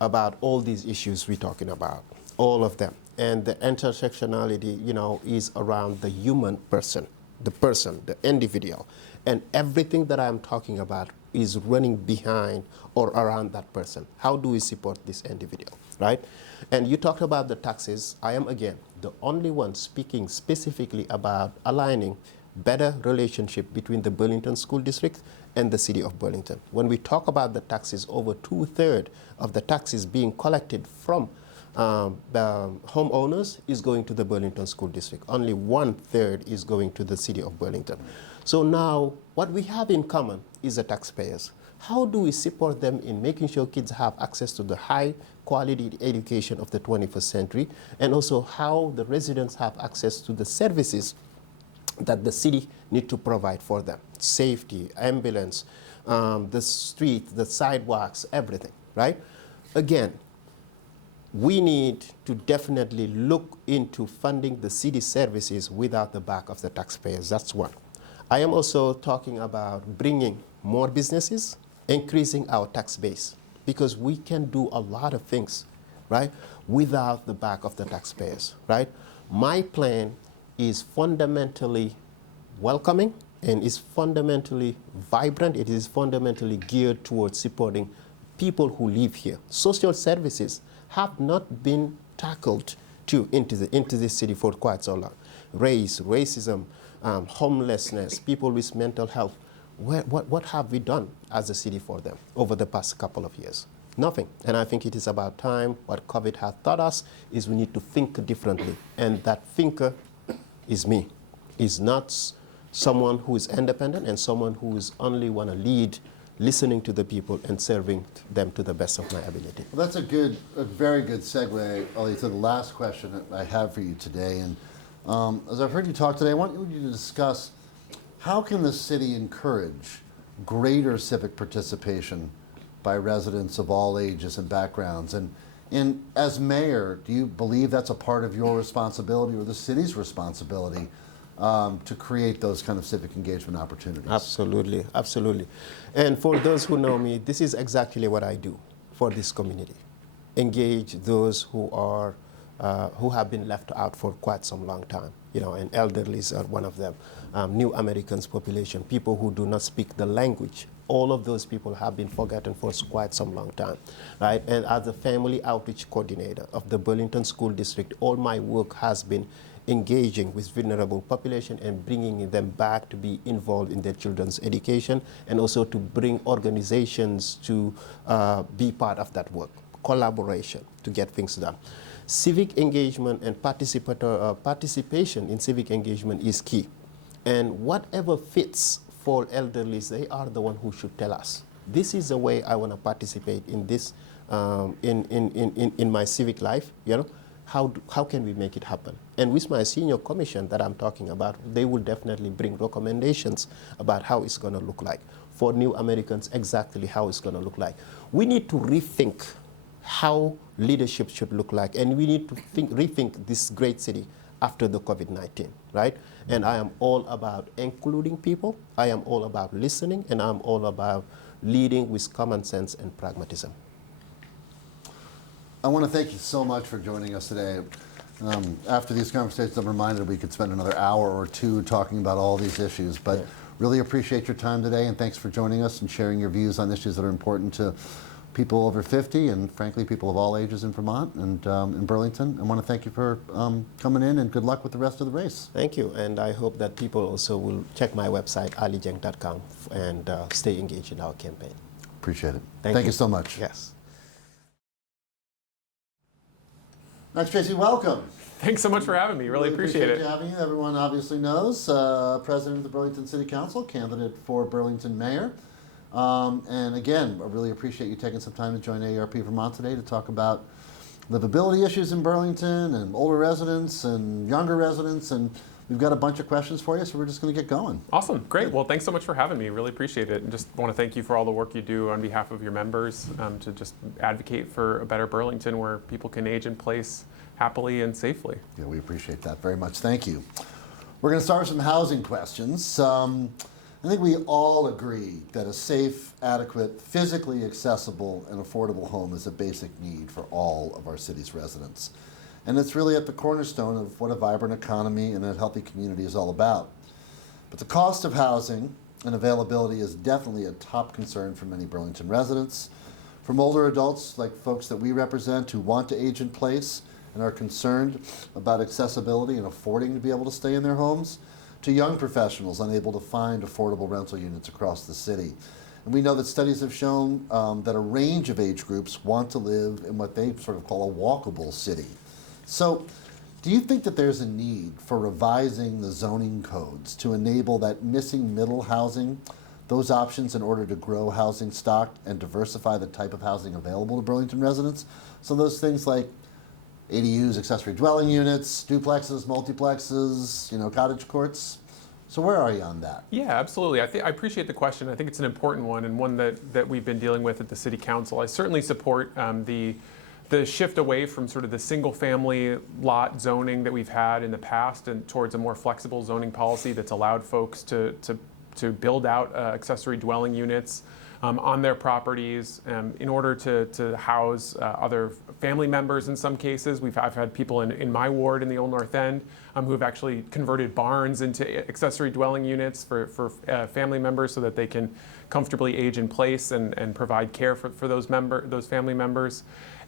about all these issues we're talking about, all of them. And the intersectionality, is around the human person, the individual. And everything that I'm talking about is running behind or around that person. How do we support this individual, right? And you talked about the taxes. I am, again, the only one speaking specifically about aligning better relationship between the Burlington School District and the city of Burlington. When we talk about the taxes, over 2/3 of the taxes being collected from the homeowners is going to the Burlington School District. Only 1/3 is going to the city of Burlington. So now what we have in common is the taxpayers. How do we support them in making sure kids have access to the high quality education of the 21st century, and also how the residents have access to the services that the city need to provide for them? Safety, ambulance, the street, the sidewalks, everything, right? Again, we need to definitely look into funding the city services without the back of the taxpayers. That's one. I am also talking about bringing more businesses, increasing our tax base, because we can do a lot of things, right, without the back of the taxpayers, right? My plan is fundamentally welcoming and is fundamentally vibrant. It is fundamentally geared towards supporting people who live here. Social services have not been tackled into this city for quite so long. Racism, homelessness, people with mental health. What have we done as a city for them over the past couple of years? Nothing. And I think it is about time. What COVID has taught us is we need to think differently. And that thinker is me. Is not someone who is independent and someone who is only want to lead, listening to the people and serving them to the best of my ability. Well, that's a very good segue, Ali, to the last question that I have for you today. And as I've heard you talk today, I want you to discuss how can the city encourage greater civic participation by residents of all ages and backgrounds? And as mayor, do you believe that's a part of your responsibility or the city's responsibility to create those kind of civic engagement opportunities? Absolutely, absolutely. And for those who know me, this is exactly what I do for this community. Engage those who have been left out for quite some long time. And elderlies are one of them. New Americans population, people who do not speak the language. All of those people have been forgotten for quite some long time, right? And as a family outreach coordinator of the Burlington School District, all my work has been engaging with vulnerable population and bringing them back to be involved in their children's education, and also to bring organizations to be part of that work, collaboration to get things done. Civic engagement and participation in civic engagement is key. And whatever fits for elderly, they are the one who should tell us, this is the way I want to participate in this, in my civic life, How can we make it happen? And with my senior commission that I'm talking about, they will definitely bring recommendations about how it's going to look like. For new Americans, exactly how it's going to look like. We need to rethink how leadership should look like. And we need to rethink this great city after the COVID-19, right? And I am all about including people. I am all about listening, and I'm all about leading with common sense and pragmatism. I want to thank you so much for joining us today. After these conversations, I'm reminded we could spend another hour or two talking about all these issues, but really appreciate your time today, and thanks for joining us and sharing your views on issues that are important to people over 50 and frankly people of all ages in Vermont and in Burlington. I want to thank you for coming in, and good luck with the rest of the race. Thank you, and I hope that people also will check my website, alijeng.com, and stay engaged in our campaign. Appreciate it. Thank you so much. Yes. Next, Tracy, welcome. Thanks so much for having me. Really appreciate it. Having you. Everyone obviously knows, President of the Burlington City Council, candidate for Burlington Mayor. And again, I really appreciate you taking some time to join AARP Vermont today to talk about livability issues in Burlington and older residents and younger residents. And we've got a bunch of questions for you, so we're just going to get going. Awesome. Great. Well, thanks so much for having me. Really appreciate it. And just want to thank you for all the work you do on behalf of your members to just advocate for a better Burlington where people can age in place happily and safely. Yeah, we appreciate that very much. Thank you. We're going to start with some housing questions. I think we all agree that a safe, adequate, physically accessible, and affordable home is a basic need for all of our city's residents. And it's really at the cornerstone of what a vibrant economy and a healthy community is all about. But the cost of housing and availability is definitely a top concern for many Burlington residents. From older adults, like folks that we represent, who want to age in place and are concerned about accessibility and affording to be able to stay in their homes, to young professionals unable to find affordable rental units across the city. And we know that studies have shown that a range of age groups want to live in what they sort of call a walkable city. So, do you think that there's a need for revising the zoning codes to enable that missing middle housing, those options in order to grow housing stock and diversify the type of housing available to Burlington residents? So those things like ADUs, accessory dwelling units, duplexes, multiplexes, cottage courts. So where are you on that? Yeah, absolutely. I appreciate the question. I think it's an important one, and one that we've been dealing with at the City Council. I certainly support the shift away from sort of the single-family lot zoning that we've had in the past and towards a more flexible zoning policy that's allowed folks to build out accessory dwelling units on their properties in order to house other family members in some cases. I've had people in my ward in the Old North End who have actually converted barns into accessory dwelling units for family members so that they can comfortably age in place and provide care for those family members.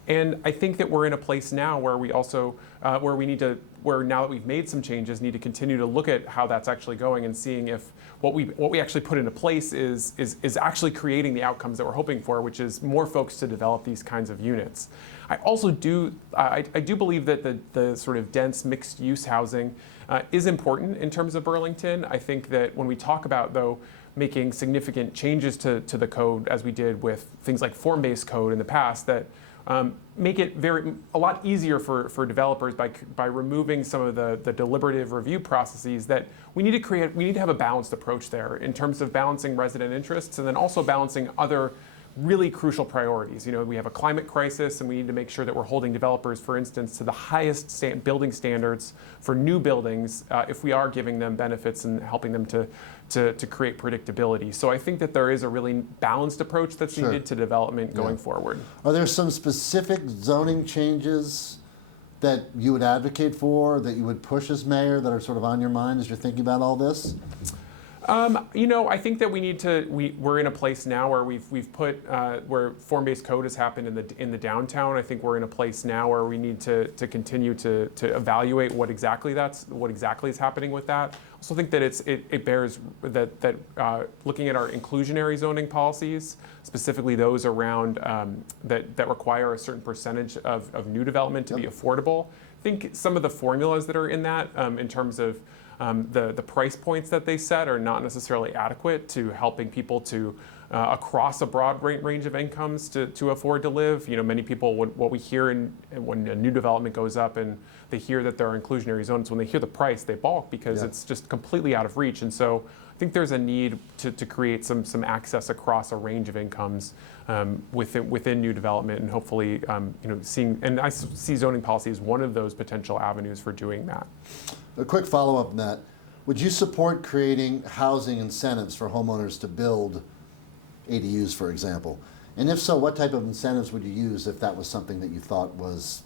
And I think that we're in a place now where we also, where now that we've made some changes, need to continue to look at how that's actually going and seeing if what we actually put into place is actually creating the outcomes that we're hoping for, which is more folks to develop these kinds of units. I also do believe that the sort of dense mixed-use housing is important in terms of Burlington. I think that when we talk about, though, making significant changes to the code, as we did with things like form-based code in the past, that make it a lot easier for developers by removing some of the deliberative review processes, that we need to have a balanced approach there in terms of balancing resident interests and then also balancing other really crucial priorities. We have a climate crisis, and we need to make sure that we're holding developers, for instance, to the highest building standards for new buildings if we are giving them benefits and helping them to create predictability. So I think that there is a really balanced approach that's needed to development going forward. Are there some specific zoning changes that you would advocate for, that you would push as mayor, that are sort of on your mind as you're thinking about all this? I think that we're in a place now where we've put where form-based code has happened in the downtown. I think we're in a place now where we need to continue to evaluate what exactly is happening with that. I also think that it bears that looking at our inclusionary zoning policies, specifically those around that require a certain percentage of new development to be affordable. I think some of the formulas that are in that in terms of the price points that they set are not necessarily adequate to helping people to across a broad range of incomes to afford to live. Many people, what we hear when a new development goes up and they hear that there are inclusionary zones, when they hear the price, they balk because it's just completely out of reach. And so I think there's a need to create some access across a range of incomes within new development, and hopefully, I see zoning policy as one of those potential avenues for doing that. A quick follow-up on that. Would you support creating housing incentives for homeowners to build ADUs, for example? And if so, what type of incentives would you use if that was something that you thought was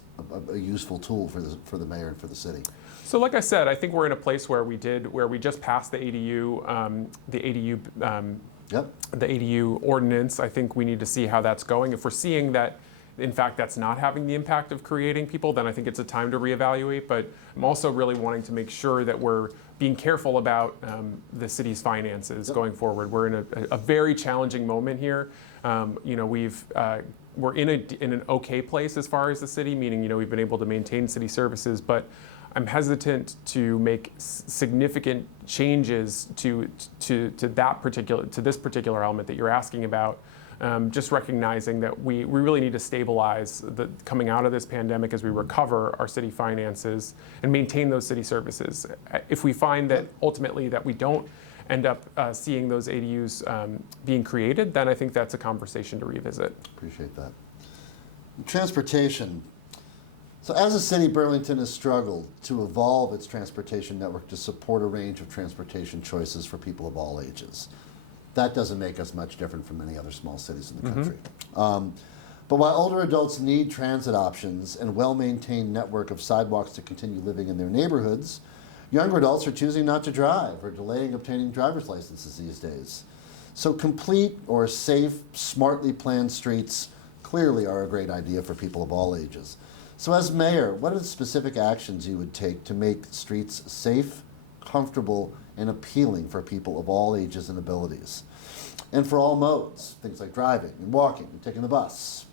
a useful tool for the mayor and for the city? So, like I said, I think we're in a place where we just passed the ADU, Yep. the ADU ordinance. I think we need to see how that's going. If we're seeing that, in fact, that's not having the impact of creating people, then I think it's a time to reevaluate. But I'm also really wanting to make sure that we're being careful about the city's finances going forward. We're in a very challenging moment here. We're in an okay place as far as the city, meaning we've been able to maintain city services, but I'm hesitant to make significant changes to this particular element that you're asking about. Just recognizing that we really need to stabilize coming out of this pandemic as we recover our city finances and maintain those city services. If we find that ultimately that we don't end up seeing those ADUs being created, then I think that's a conversation to revisit. Appreciate that. Transportation. So as a city, Burlington has struggled to evolve its transportation network to support a range of transportation choices for people of all ages. That doesn't make us much different from many other small cities in the country. But while older adults need transit options and a well-maintained network of sidewalks to continue living in their neighborhoods, younger adults are choosing not to drive or delaying obtaining driver's licenses these days. So complete or safe, smartly planned streets clearly are a great idea for people of all ages. So as mayor, what are the specific actions you would take to make streets safe, comfortable, and appealing for people of all ages and abilities? And for all modes, things like driving and walking and taking the bus.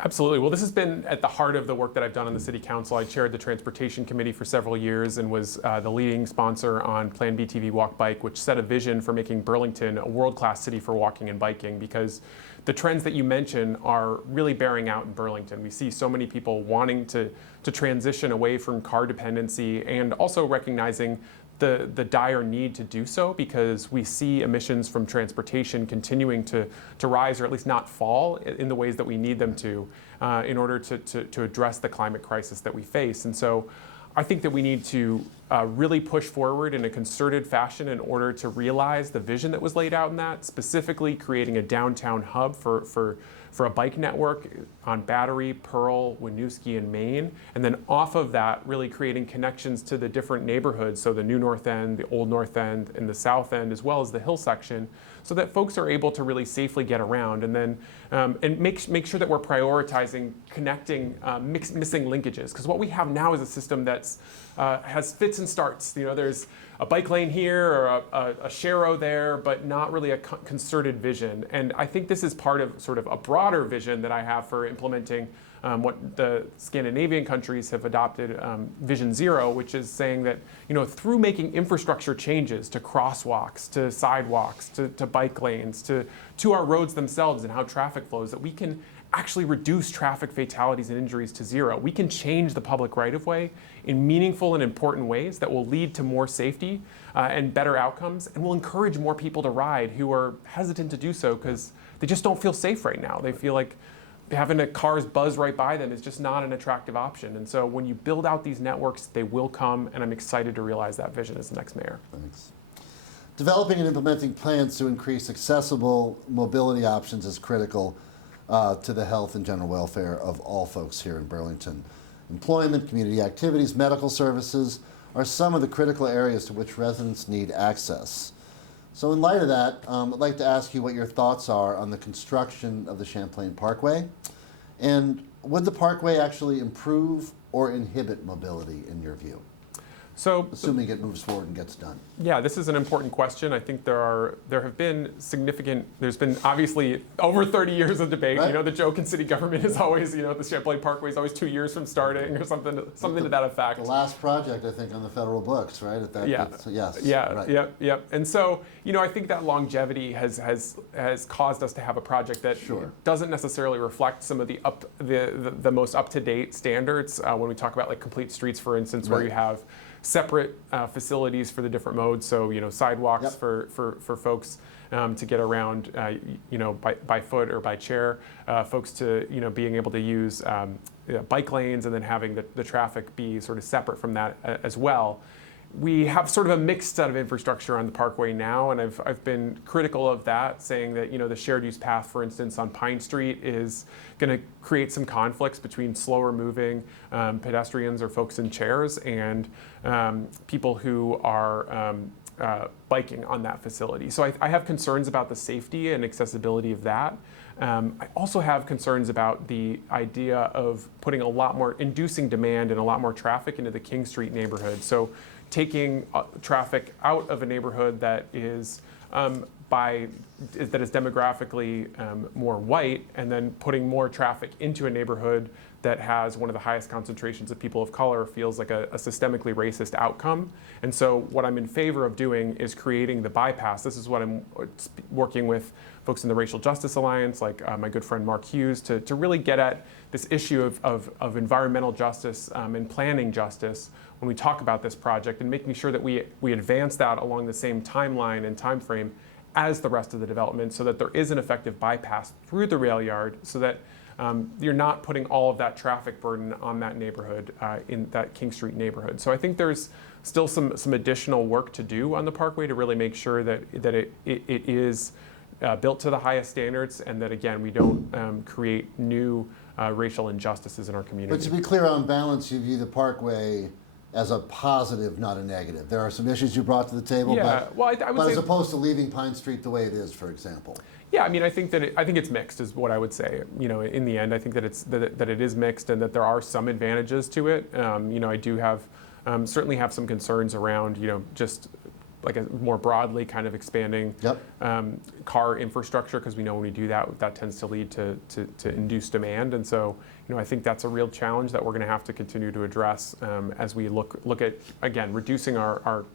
Absolutely. Well, this has been at the heart of the work that I've done on the City Council. I chaired the Transportation Committee for several years and was the leading sponsor on Plan BTV Walk Bike, which set a vision for making Burlington a world-class city for walking and biking, because the trends that you mentioned are really bearing out in Burlington. We see so many people wanting to transition away from car dependency, and also recognizing the dire need to do so, because we see emissions from transportation continuing to rise, or at least not fall in the ways that we need them to in order to address the climate crisis that we face. And so I think that we need to really push forward in a concerted fashion in order to realize the vision that was laid out in that, specifically creating a downtown hub for a bike network on Battery, Pearl, Winooski, and Main, and then off of that, really creating connections to the different neighborhoods, so the New North End, the Old North End, and the South End, as well as the Hill section, so that folks are able to really safely get around, and then and make sure that we're prioritizing connecting missing linkages, because what we have now is a system that's has fits and starts. There's a bike lane here or a sharrow there, but not really a concerted vision. And I think this is part of sort of a broader vision that I have for implementing what the Scandinavian countries have adopted, Vision Zero, which is saying that through making infrastructure changes to crosswalks, to sidewalks, to bike lanes, to our roads themselves and how traffic flows, that we can actually reduce traffic fatalities and injuries to zero. We can change the public right-of-way in meaningful and important ways that will lead to more safety and better outcomes, and will encourage more people to ride who are hesitant to do so because they just don't feel safe right now. They feel like having a cars buzz right by them is just not an attractive option. And so when you build out these networks, they will come, and I'm excited to realize that vision as the next mayor. Thanks. Developing and implementing plans to increase accessible mobility options is critical to the health and general welfare of all folks here in Burlington. Employment, community activities, medical services are some of the critical areas to which residents need access. So in light of that, I'd like to ask you what your thoughts are on the construction of the Champlain Parkway, and would the parkway actually improve or inhibit mobility in your view? So, assuming it moves forward and gets done. Yeah, this is an important question. I think there's been obviously over 30 years of debate. Right. The joke in city government is always, the Champlain Parkway is always 2 years from starting or something to that effect. The last project, I think, on the federal books, right? Yes. Yeah. Right. Yep. And so, I think that longevity has caused us to have a project that doesn't necessarily reflect some of the most up-to-date standards when we talk about like complete streets, for instance, where you have separate facilities for the different modes. So, sidewalks Yep. for folks to get around, by foot or by chair, folks to, being able to use bike lanes, and then having the traffic be sort of separate from that as well. We have sort of a mixed set of infrastructure on the Parkway now, and I've been critical of that, saying that the shared use path, for instance, on Pine Street is going to create some conflicts between slower moving pedestrians or folks in chairs and people who are biking on that facility. So I have concerns about the safety and accessibility of that. I also have concerns about the idea of putting a lot more, inducing demand and a lot more traffic into the King Street neighborhood. So taking traffic out of a neighborhood that is demographically more white, and then putting more traffic into a neighborhood that has one of the highest concentrations of people of color feels like a systemically racist outcome. And so what I'm in favor of doing is creating the bypass. This is what I'm working with folks in the Racial Justice Alliance, like my good friend Mark Hughes, to really get at this issue of environmental justice and planning justice when we talk about this project, and making sure that we advance that along the same timeline and time frame as the rest of the development, so that there is an effective bypass through the rail yard, so that you're not putting all of that traffic burden on that neighborhood, in that King Street neighborhood. So I think there's still some additional work to do on the Parkway to really make sure that it is built to the highest standards, and that, again, we don't create new racial injustices in our community. But to be clear, on balance, you view the Parkway as a positive, not a negative. There are some issues you brought to the table, Yeah, well, I would but say, as opposed to leaving Pine Street the way it is, for example. yeah, I mean, I think it's mixed, is what I would say. In the end, I think that it is mixed, and that there are some advantages to it. I do have certainly have some concerns around just like a more broadly kind of expanding car infrastructure, because we know when we do that, that tends to lead to induced demand. And so, I think that's a real challenge that we're going to have to continue to address as we look at, again, reducing our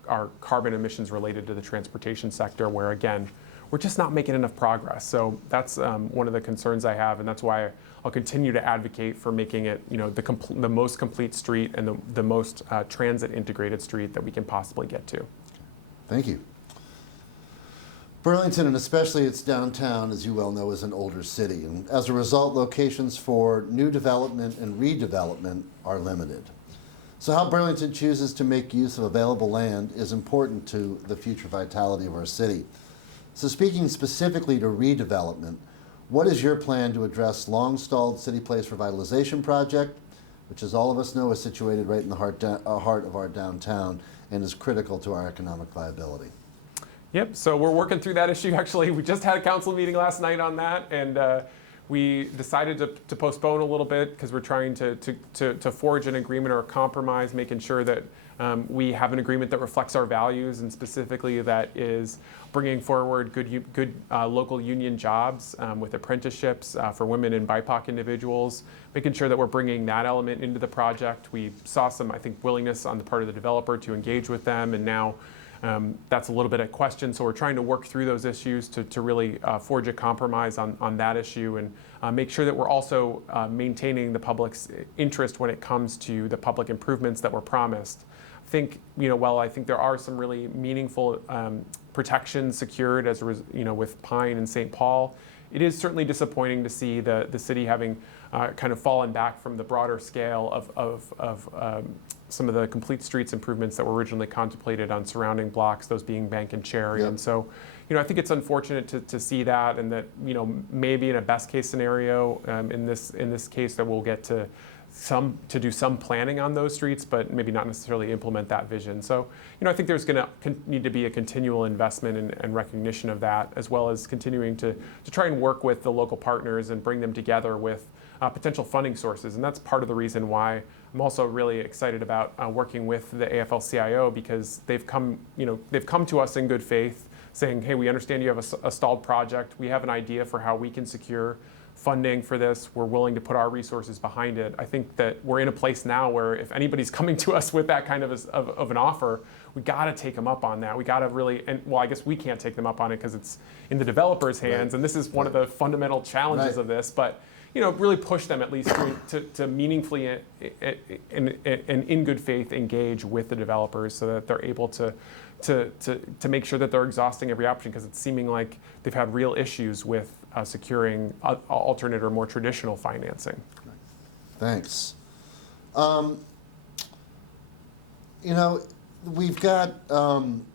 carbon emissions related to the transportation sector, where, again, we're just not making enough progress. So that's one of the concerns I have, and that's why I'll continue to advocate for making it, the most complete street and the most transit integrated street that we can possibly get to. Thank you. Burlington, and especially its downtown, as you well know, is an older city, and as a result, locations for new development and redevelopment are limited. So how Burlington chooses to make use of available land is important to the future vitality of our city. So speaking specifically to redevelopment, what is your plan to address long-stalled City Place Revitalization Project, which, as all of us know, is situated right in the heart of our downtown and is critical to our economic viability? Yep, so we're working through that issue. Actually, we just had a council meeting last night on that, and we decided to postpone a little bit, because we're trying to forge an agreement or a compromise, making sure that we have an agreement that reflects our values, and specifically that is bringing forward good local union jobs with apprenticeships for women and BIPOC individuals, making sure that we're bringing that element into the project. We saw some, I think, willingness on the part of the developer to engage with them, and now that's a little bit at question. So we're trying to work through those issues to really forge a compromise on that issue, and make sure that we're also maintaining the public's interest when it comes to the public improvements that were promised. I think, while I think there are some really meaningful protections secured as with Pine and St. Paul, it is certainly disappointing to see the city having kind of fallen back from the broader scale of some of the complete streets improvements that were originally contemplated on surrounding blocks, those being Bank and Cherry. Yep. And so, I think it's unfortunate to see that, and that, maybe in a best case scenario, in this case, that we'll get to do some planning on those streets, but maybe not necessarily implement that vision. So, I think there's going to need to be a continual investment and recognition of that, as well as continuing to try and work with the local partners and bring them together with potential funding sources. And that's part of the reason why I'm also really excited about working with the AFL-CIO, because they've come to us in good faith, saying, hey, we understand you have a stalled project. We have an idea for how we can secure funding for this. We're willing to put our resources behind it. I think that we're in a place now where if anybody's coming to us with that kind of an offer, we got to take them up on that. We got to really, I guess we can't take them up on it because it's in the developer's hands, and this is one of the fundamental challenges of this. But really push them at least to meaningfully and in good faith engage with the developers so that they're able to make sure that they're exhausting every option, because it's seeming like they've had real issues with securing alternate or more traditional financing. Thanks. We've got an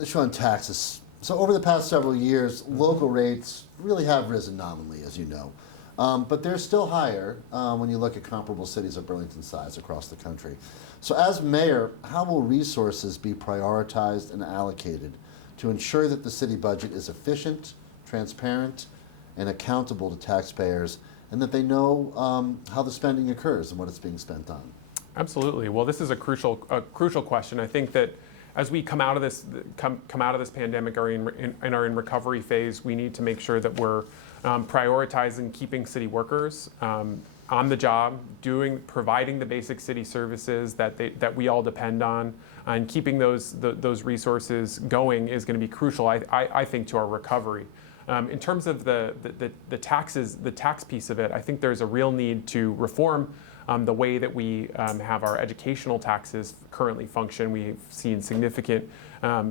issue on taxes. So over the past several years, local rates really have risen nominally, as you know. But they're still higher when you look at comparable cities of Burlington's size across the country. So as mayor, how will resources be prioritized and allocated to ensure that the city budget is efficient, transparent, and accountable to taxpayers, and that they know how the spending occurs and what it's being spent on? Absolutely. Well, this is a crucial question. I think that as we come out of this pandemic or are in recovery phase, we need to make sure that we're prioritizing keeping city workers on the job, providing the basic city services that we all depend on, and keeping those resources going is going to be crucial, I think, to our recovery. In terms of the taxes, the tax piece of it, I think there's a real need to reform the way that we have our educational taxes currently function. We've seen significant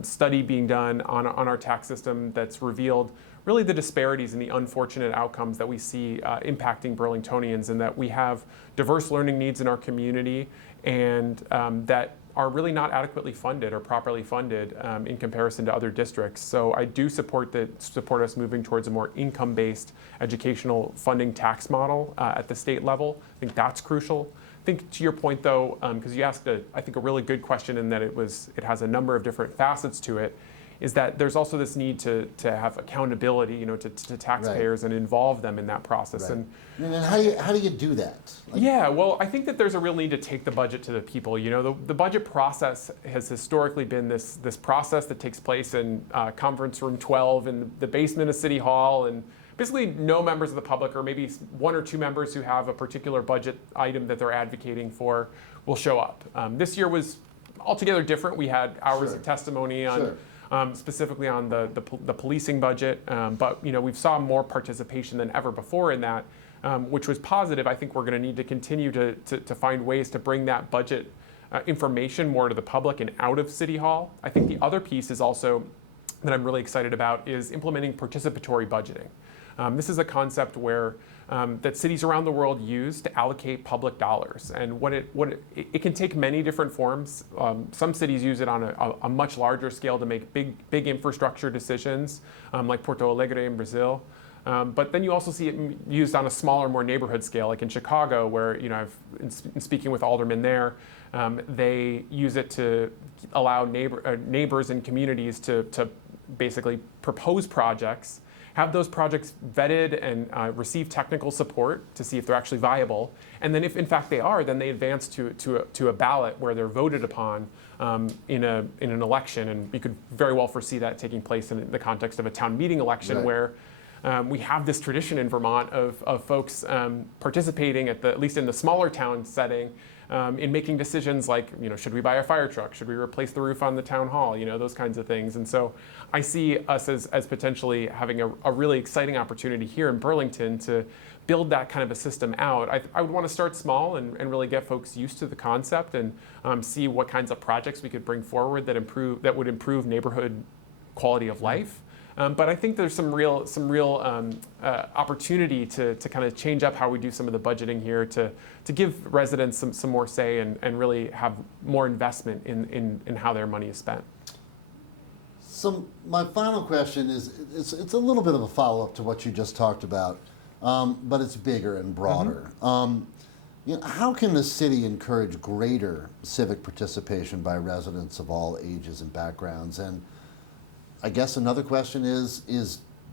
study being done on our tax system that's revealed really the disparities and the unfortunate outcomes that we see impacting Burlingtonians, and that we have diverse learning needs in our community, and that are really not adequately funded or properly funded in comparison to other districts. So I do support us moving towards a more income-based educational funding tax model at the state level. I think that's crucial. I think to your point, though, because you asked I think a really good question, in that it has a number of different facets to it, is that there's also this need to have accountability, to taxpayers, right, and involve them in that process. Right. And how do you do that? Yeah, well, I think that there's a real need to take the budget to the people. The budget process has historically been this process that takes place in conference room 12 in the basement of City Hall, and basically no members of the public, or maybe one or two members who have a particular budget item that they're advocating for, will show up. This year was altogether different. We had hours of testimony on. Sure. Specifically on the policing budget, but we've saw more participation than ever before in that, which was positive. I think we're going to need to continue to find ways to bring that budget information more to the public and out of City Hall. I think the other piece is also that I'm really excited about is implementing participatory budgeting. This is a concept where that cities around the world use to allocate public dollars, and it can take many different forms. Some cities use it on a much larger scale to make big infrastructure decisions, like Porto Alegre in Brazil. But then you also see it used on a smaller, more neighborhood scale, like in Chicago, where I've been speaking with aldermen there. They use it to allow neighbors and communities to basically propose projects, have those projects vetted and receive technical support to see if they're actually viable. And then if in fact they are, then they advance to a ballot where they're voted upon in an election. And you could very well foresee that taking place in the context of a town meeting election, right, where we have this tradition in Vermont of folks participating at least in the smaller town setting, in making decisions like, should we buy a fire truck? Should we replace the roof on the town hall? Those kinds of things. And so I see us as potentially having a really exciting opportunity here in Burlington to build that kind of a system out. I would want to start small and really get folks used to the concept, and see what kinds of projects we could bring forward that would improve neighborhood quality of life. But I think there's some real opportunity to kind of change up how we do some of the budgeting here, to give residents some more say and really have more investment in how their money is spent. So my final question is, it's a little bit of a follow-up to what you just talked about, but it's bigger and broader. Mm-hmm. How can the city encourage greater civic participation by residents of all ages and backgrounds? And I guess another question is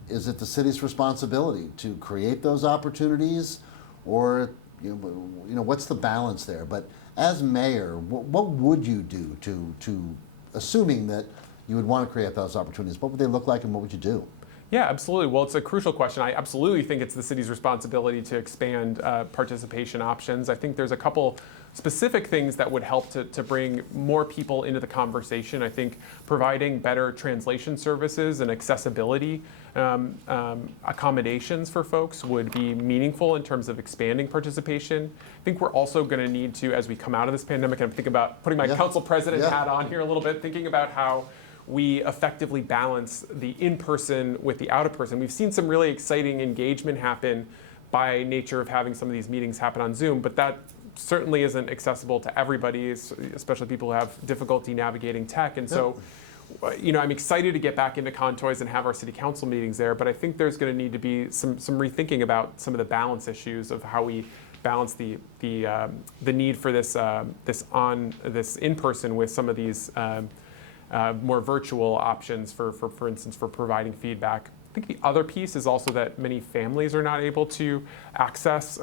it the city's responsibility to create those opportunities, or what's the balance there? But as mayor, what would you do to assuming that you would want to create those opportunities? What would they look like, and what would you do? Yeah, absolutely. Well, it's a crucial question. I absolutely think it's the city's responsibility to expand participation options. I think there's a couple specific things that would help to bring more people into the conversation. I think providing better translation services and accessibility accommodations for folks would be meaningful in terms of expanding participation. I think we're also going to need to, as we come out of this pandemic, and I'm thinking about putting my council president hat on here a little bit, thinking about how we effectively balance the in-person with the out-of-person. We've seen some really exciting engagement happen by nature of having some of these meetings happen on Zoom, but that certainly isn't accessible to everybody, especially people who have difficulty navigating tech. And so, I'm excited to get back into Contoys and have our city council meetings there, but I think there's going to need to be some rethinking about some of the balance issues of how we balance the need for this in-person with some of these more virtual options for instance, for providing feedback. I think the other piece is also that many families are not able to access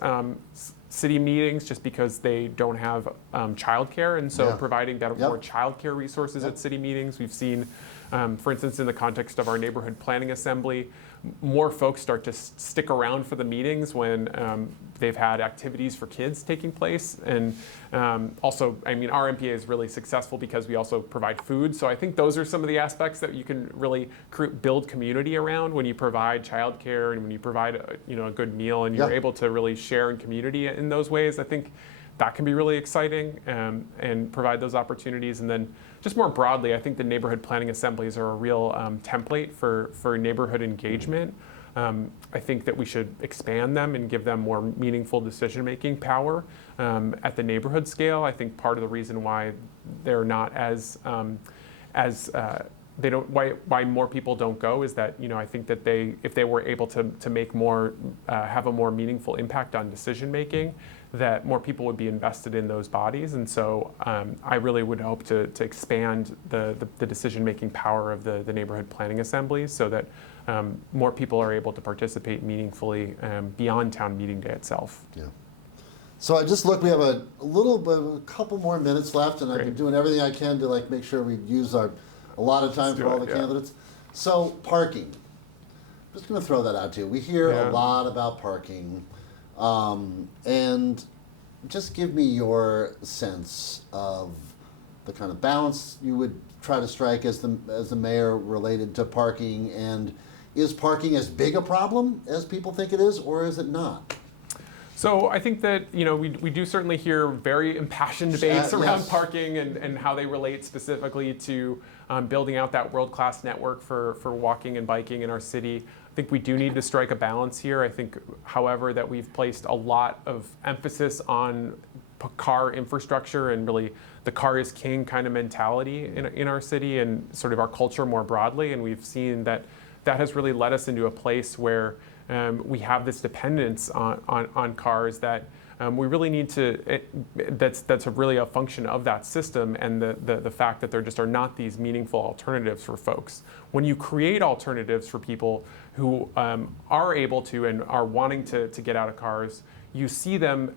city meetings just because they don't have childcare, and so providing better, more childcare resources at city meetings. We've seen, for instance, in the context of our neighborhood planning assembly, more folks start to stick around for the meetings when they've had activities for kids taking place. And also, our MPA is really successful because we also provide food. So I think those are some of the aspects that you can really build community around when you provide childcare and when you provide a good meal, and you're able to really share in community in those ways. I think that can be really exciting and provide those opportunities. And then just more broadly, I think the neighborhood planning assemblies are a real template for neighborhood engagement. I think that we should expand them and give them more meaningful decision-making power at the neighborhood scale. I think part of the reason why they're not why more people don't go is that I think that if they were able to make more have a more meaningful impact on decision making, that more people would be invested in those bodies. And so I really would hope to expand the decision-making power of the neighborhood planning assemblies so that more people are able to participate meaningfully beyond town meeting day itself. Yeah. So I just looked, we have a couple more minutes left, and I've been doing everything I can to make sure we use a lot of time for all the candidates. So parking. I'm just going to throw that out to you. We hear a lot about parking. And just give me your sense of the kind of balance you would try to strike as the mayor related to parking, and is parking as big a problem as people think it is, or is it not? So I think that we do certainly hear very impassioned debates around parking and how they relate specifically to building out that world-class network for walking and biking in our city. I think we do need to strike a balance here. I think, however, that we've placed a lot of emphasis on car infrastructure and really the car is king kind of mentality in our city and sort of our culture more broadly. And we've seen that has really led us into a place where we have this dependence on cars that we really need to, that's really a function of that system and the fact that there just are not these meaningful alternatives for folks. When you create alternatives for people who are able to and are wanting to get out of cars, you see them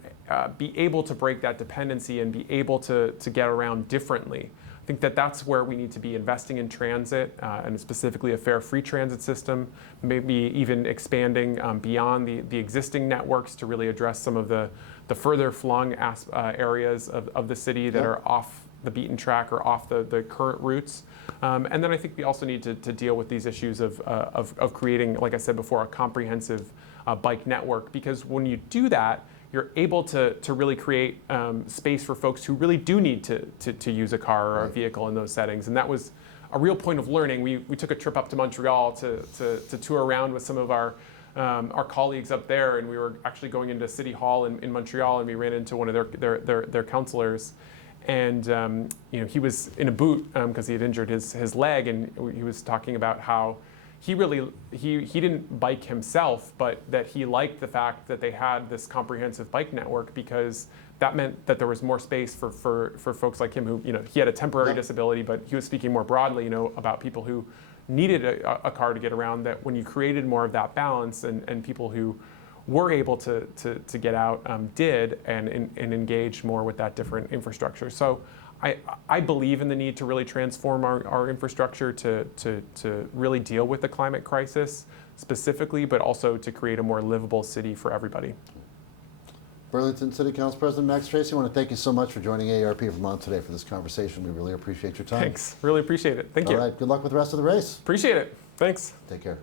be able to break that dependency and be able to get around differently. I think that's where we need to be investing in transit and specifically a fare free transit system, maybe even expanding beyond the existing networks to really address some of the further flung areas of the city that are off the beaten track or off the current routes. And then I think we also need to deal with these issues of creating, like I said before, a comprehensive bike network, because when you do that, you're able to really create space for folks who really do need to use a car or a vehicle in those settings. And that was a real point of learning. We took a trip up to Montreal to tour around with some of our colleagues up there, and we were actually going into City Hall in Montreal, and we ran into one of their counselors. And he was in a boot because he had injured his leg, and he was talking about how he didn't bike himself, but that he liked the fact that they had this comprehensive bike network, because that meant that there was more space for folks like him who, he had a temporary disability, but he was speaking more broadly, about people who needed a car to get around. That when you created more of that balance and people who were able to get out did and engage more with that different infrastructure. So I believe in the need to really transform our infrastructure to really deal with the climate crisis specifically, but also to create a more livable city for everybody. Burlington City Council President Max Tracy, I want to thank you so much for joining AARP Vermont today for this conversation. We really appreciate your time. Thanks. Really appreciate it. Thank you. All right. Good luck with the rest of the race. Appreciate it. Thanks. Take care.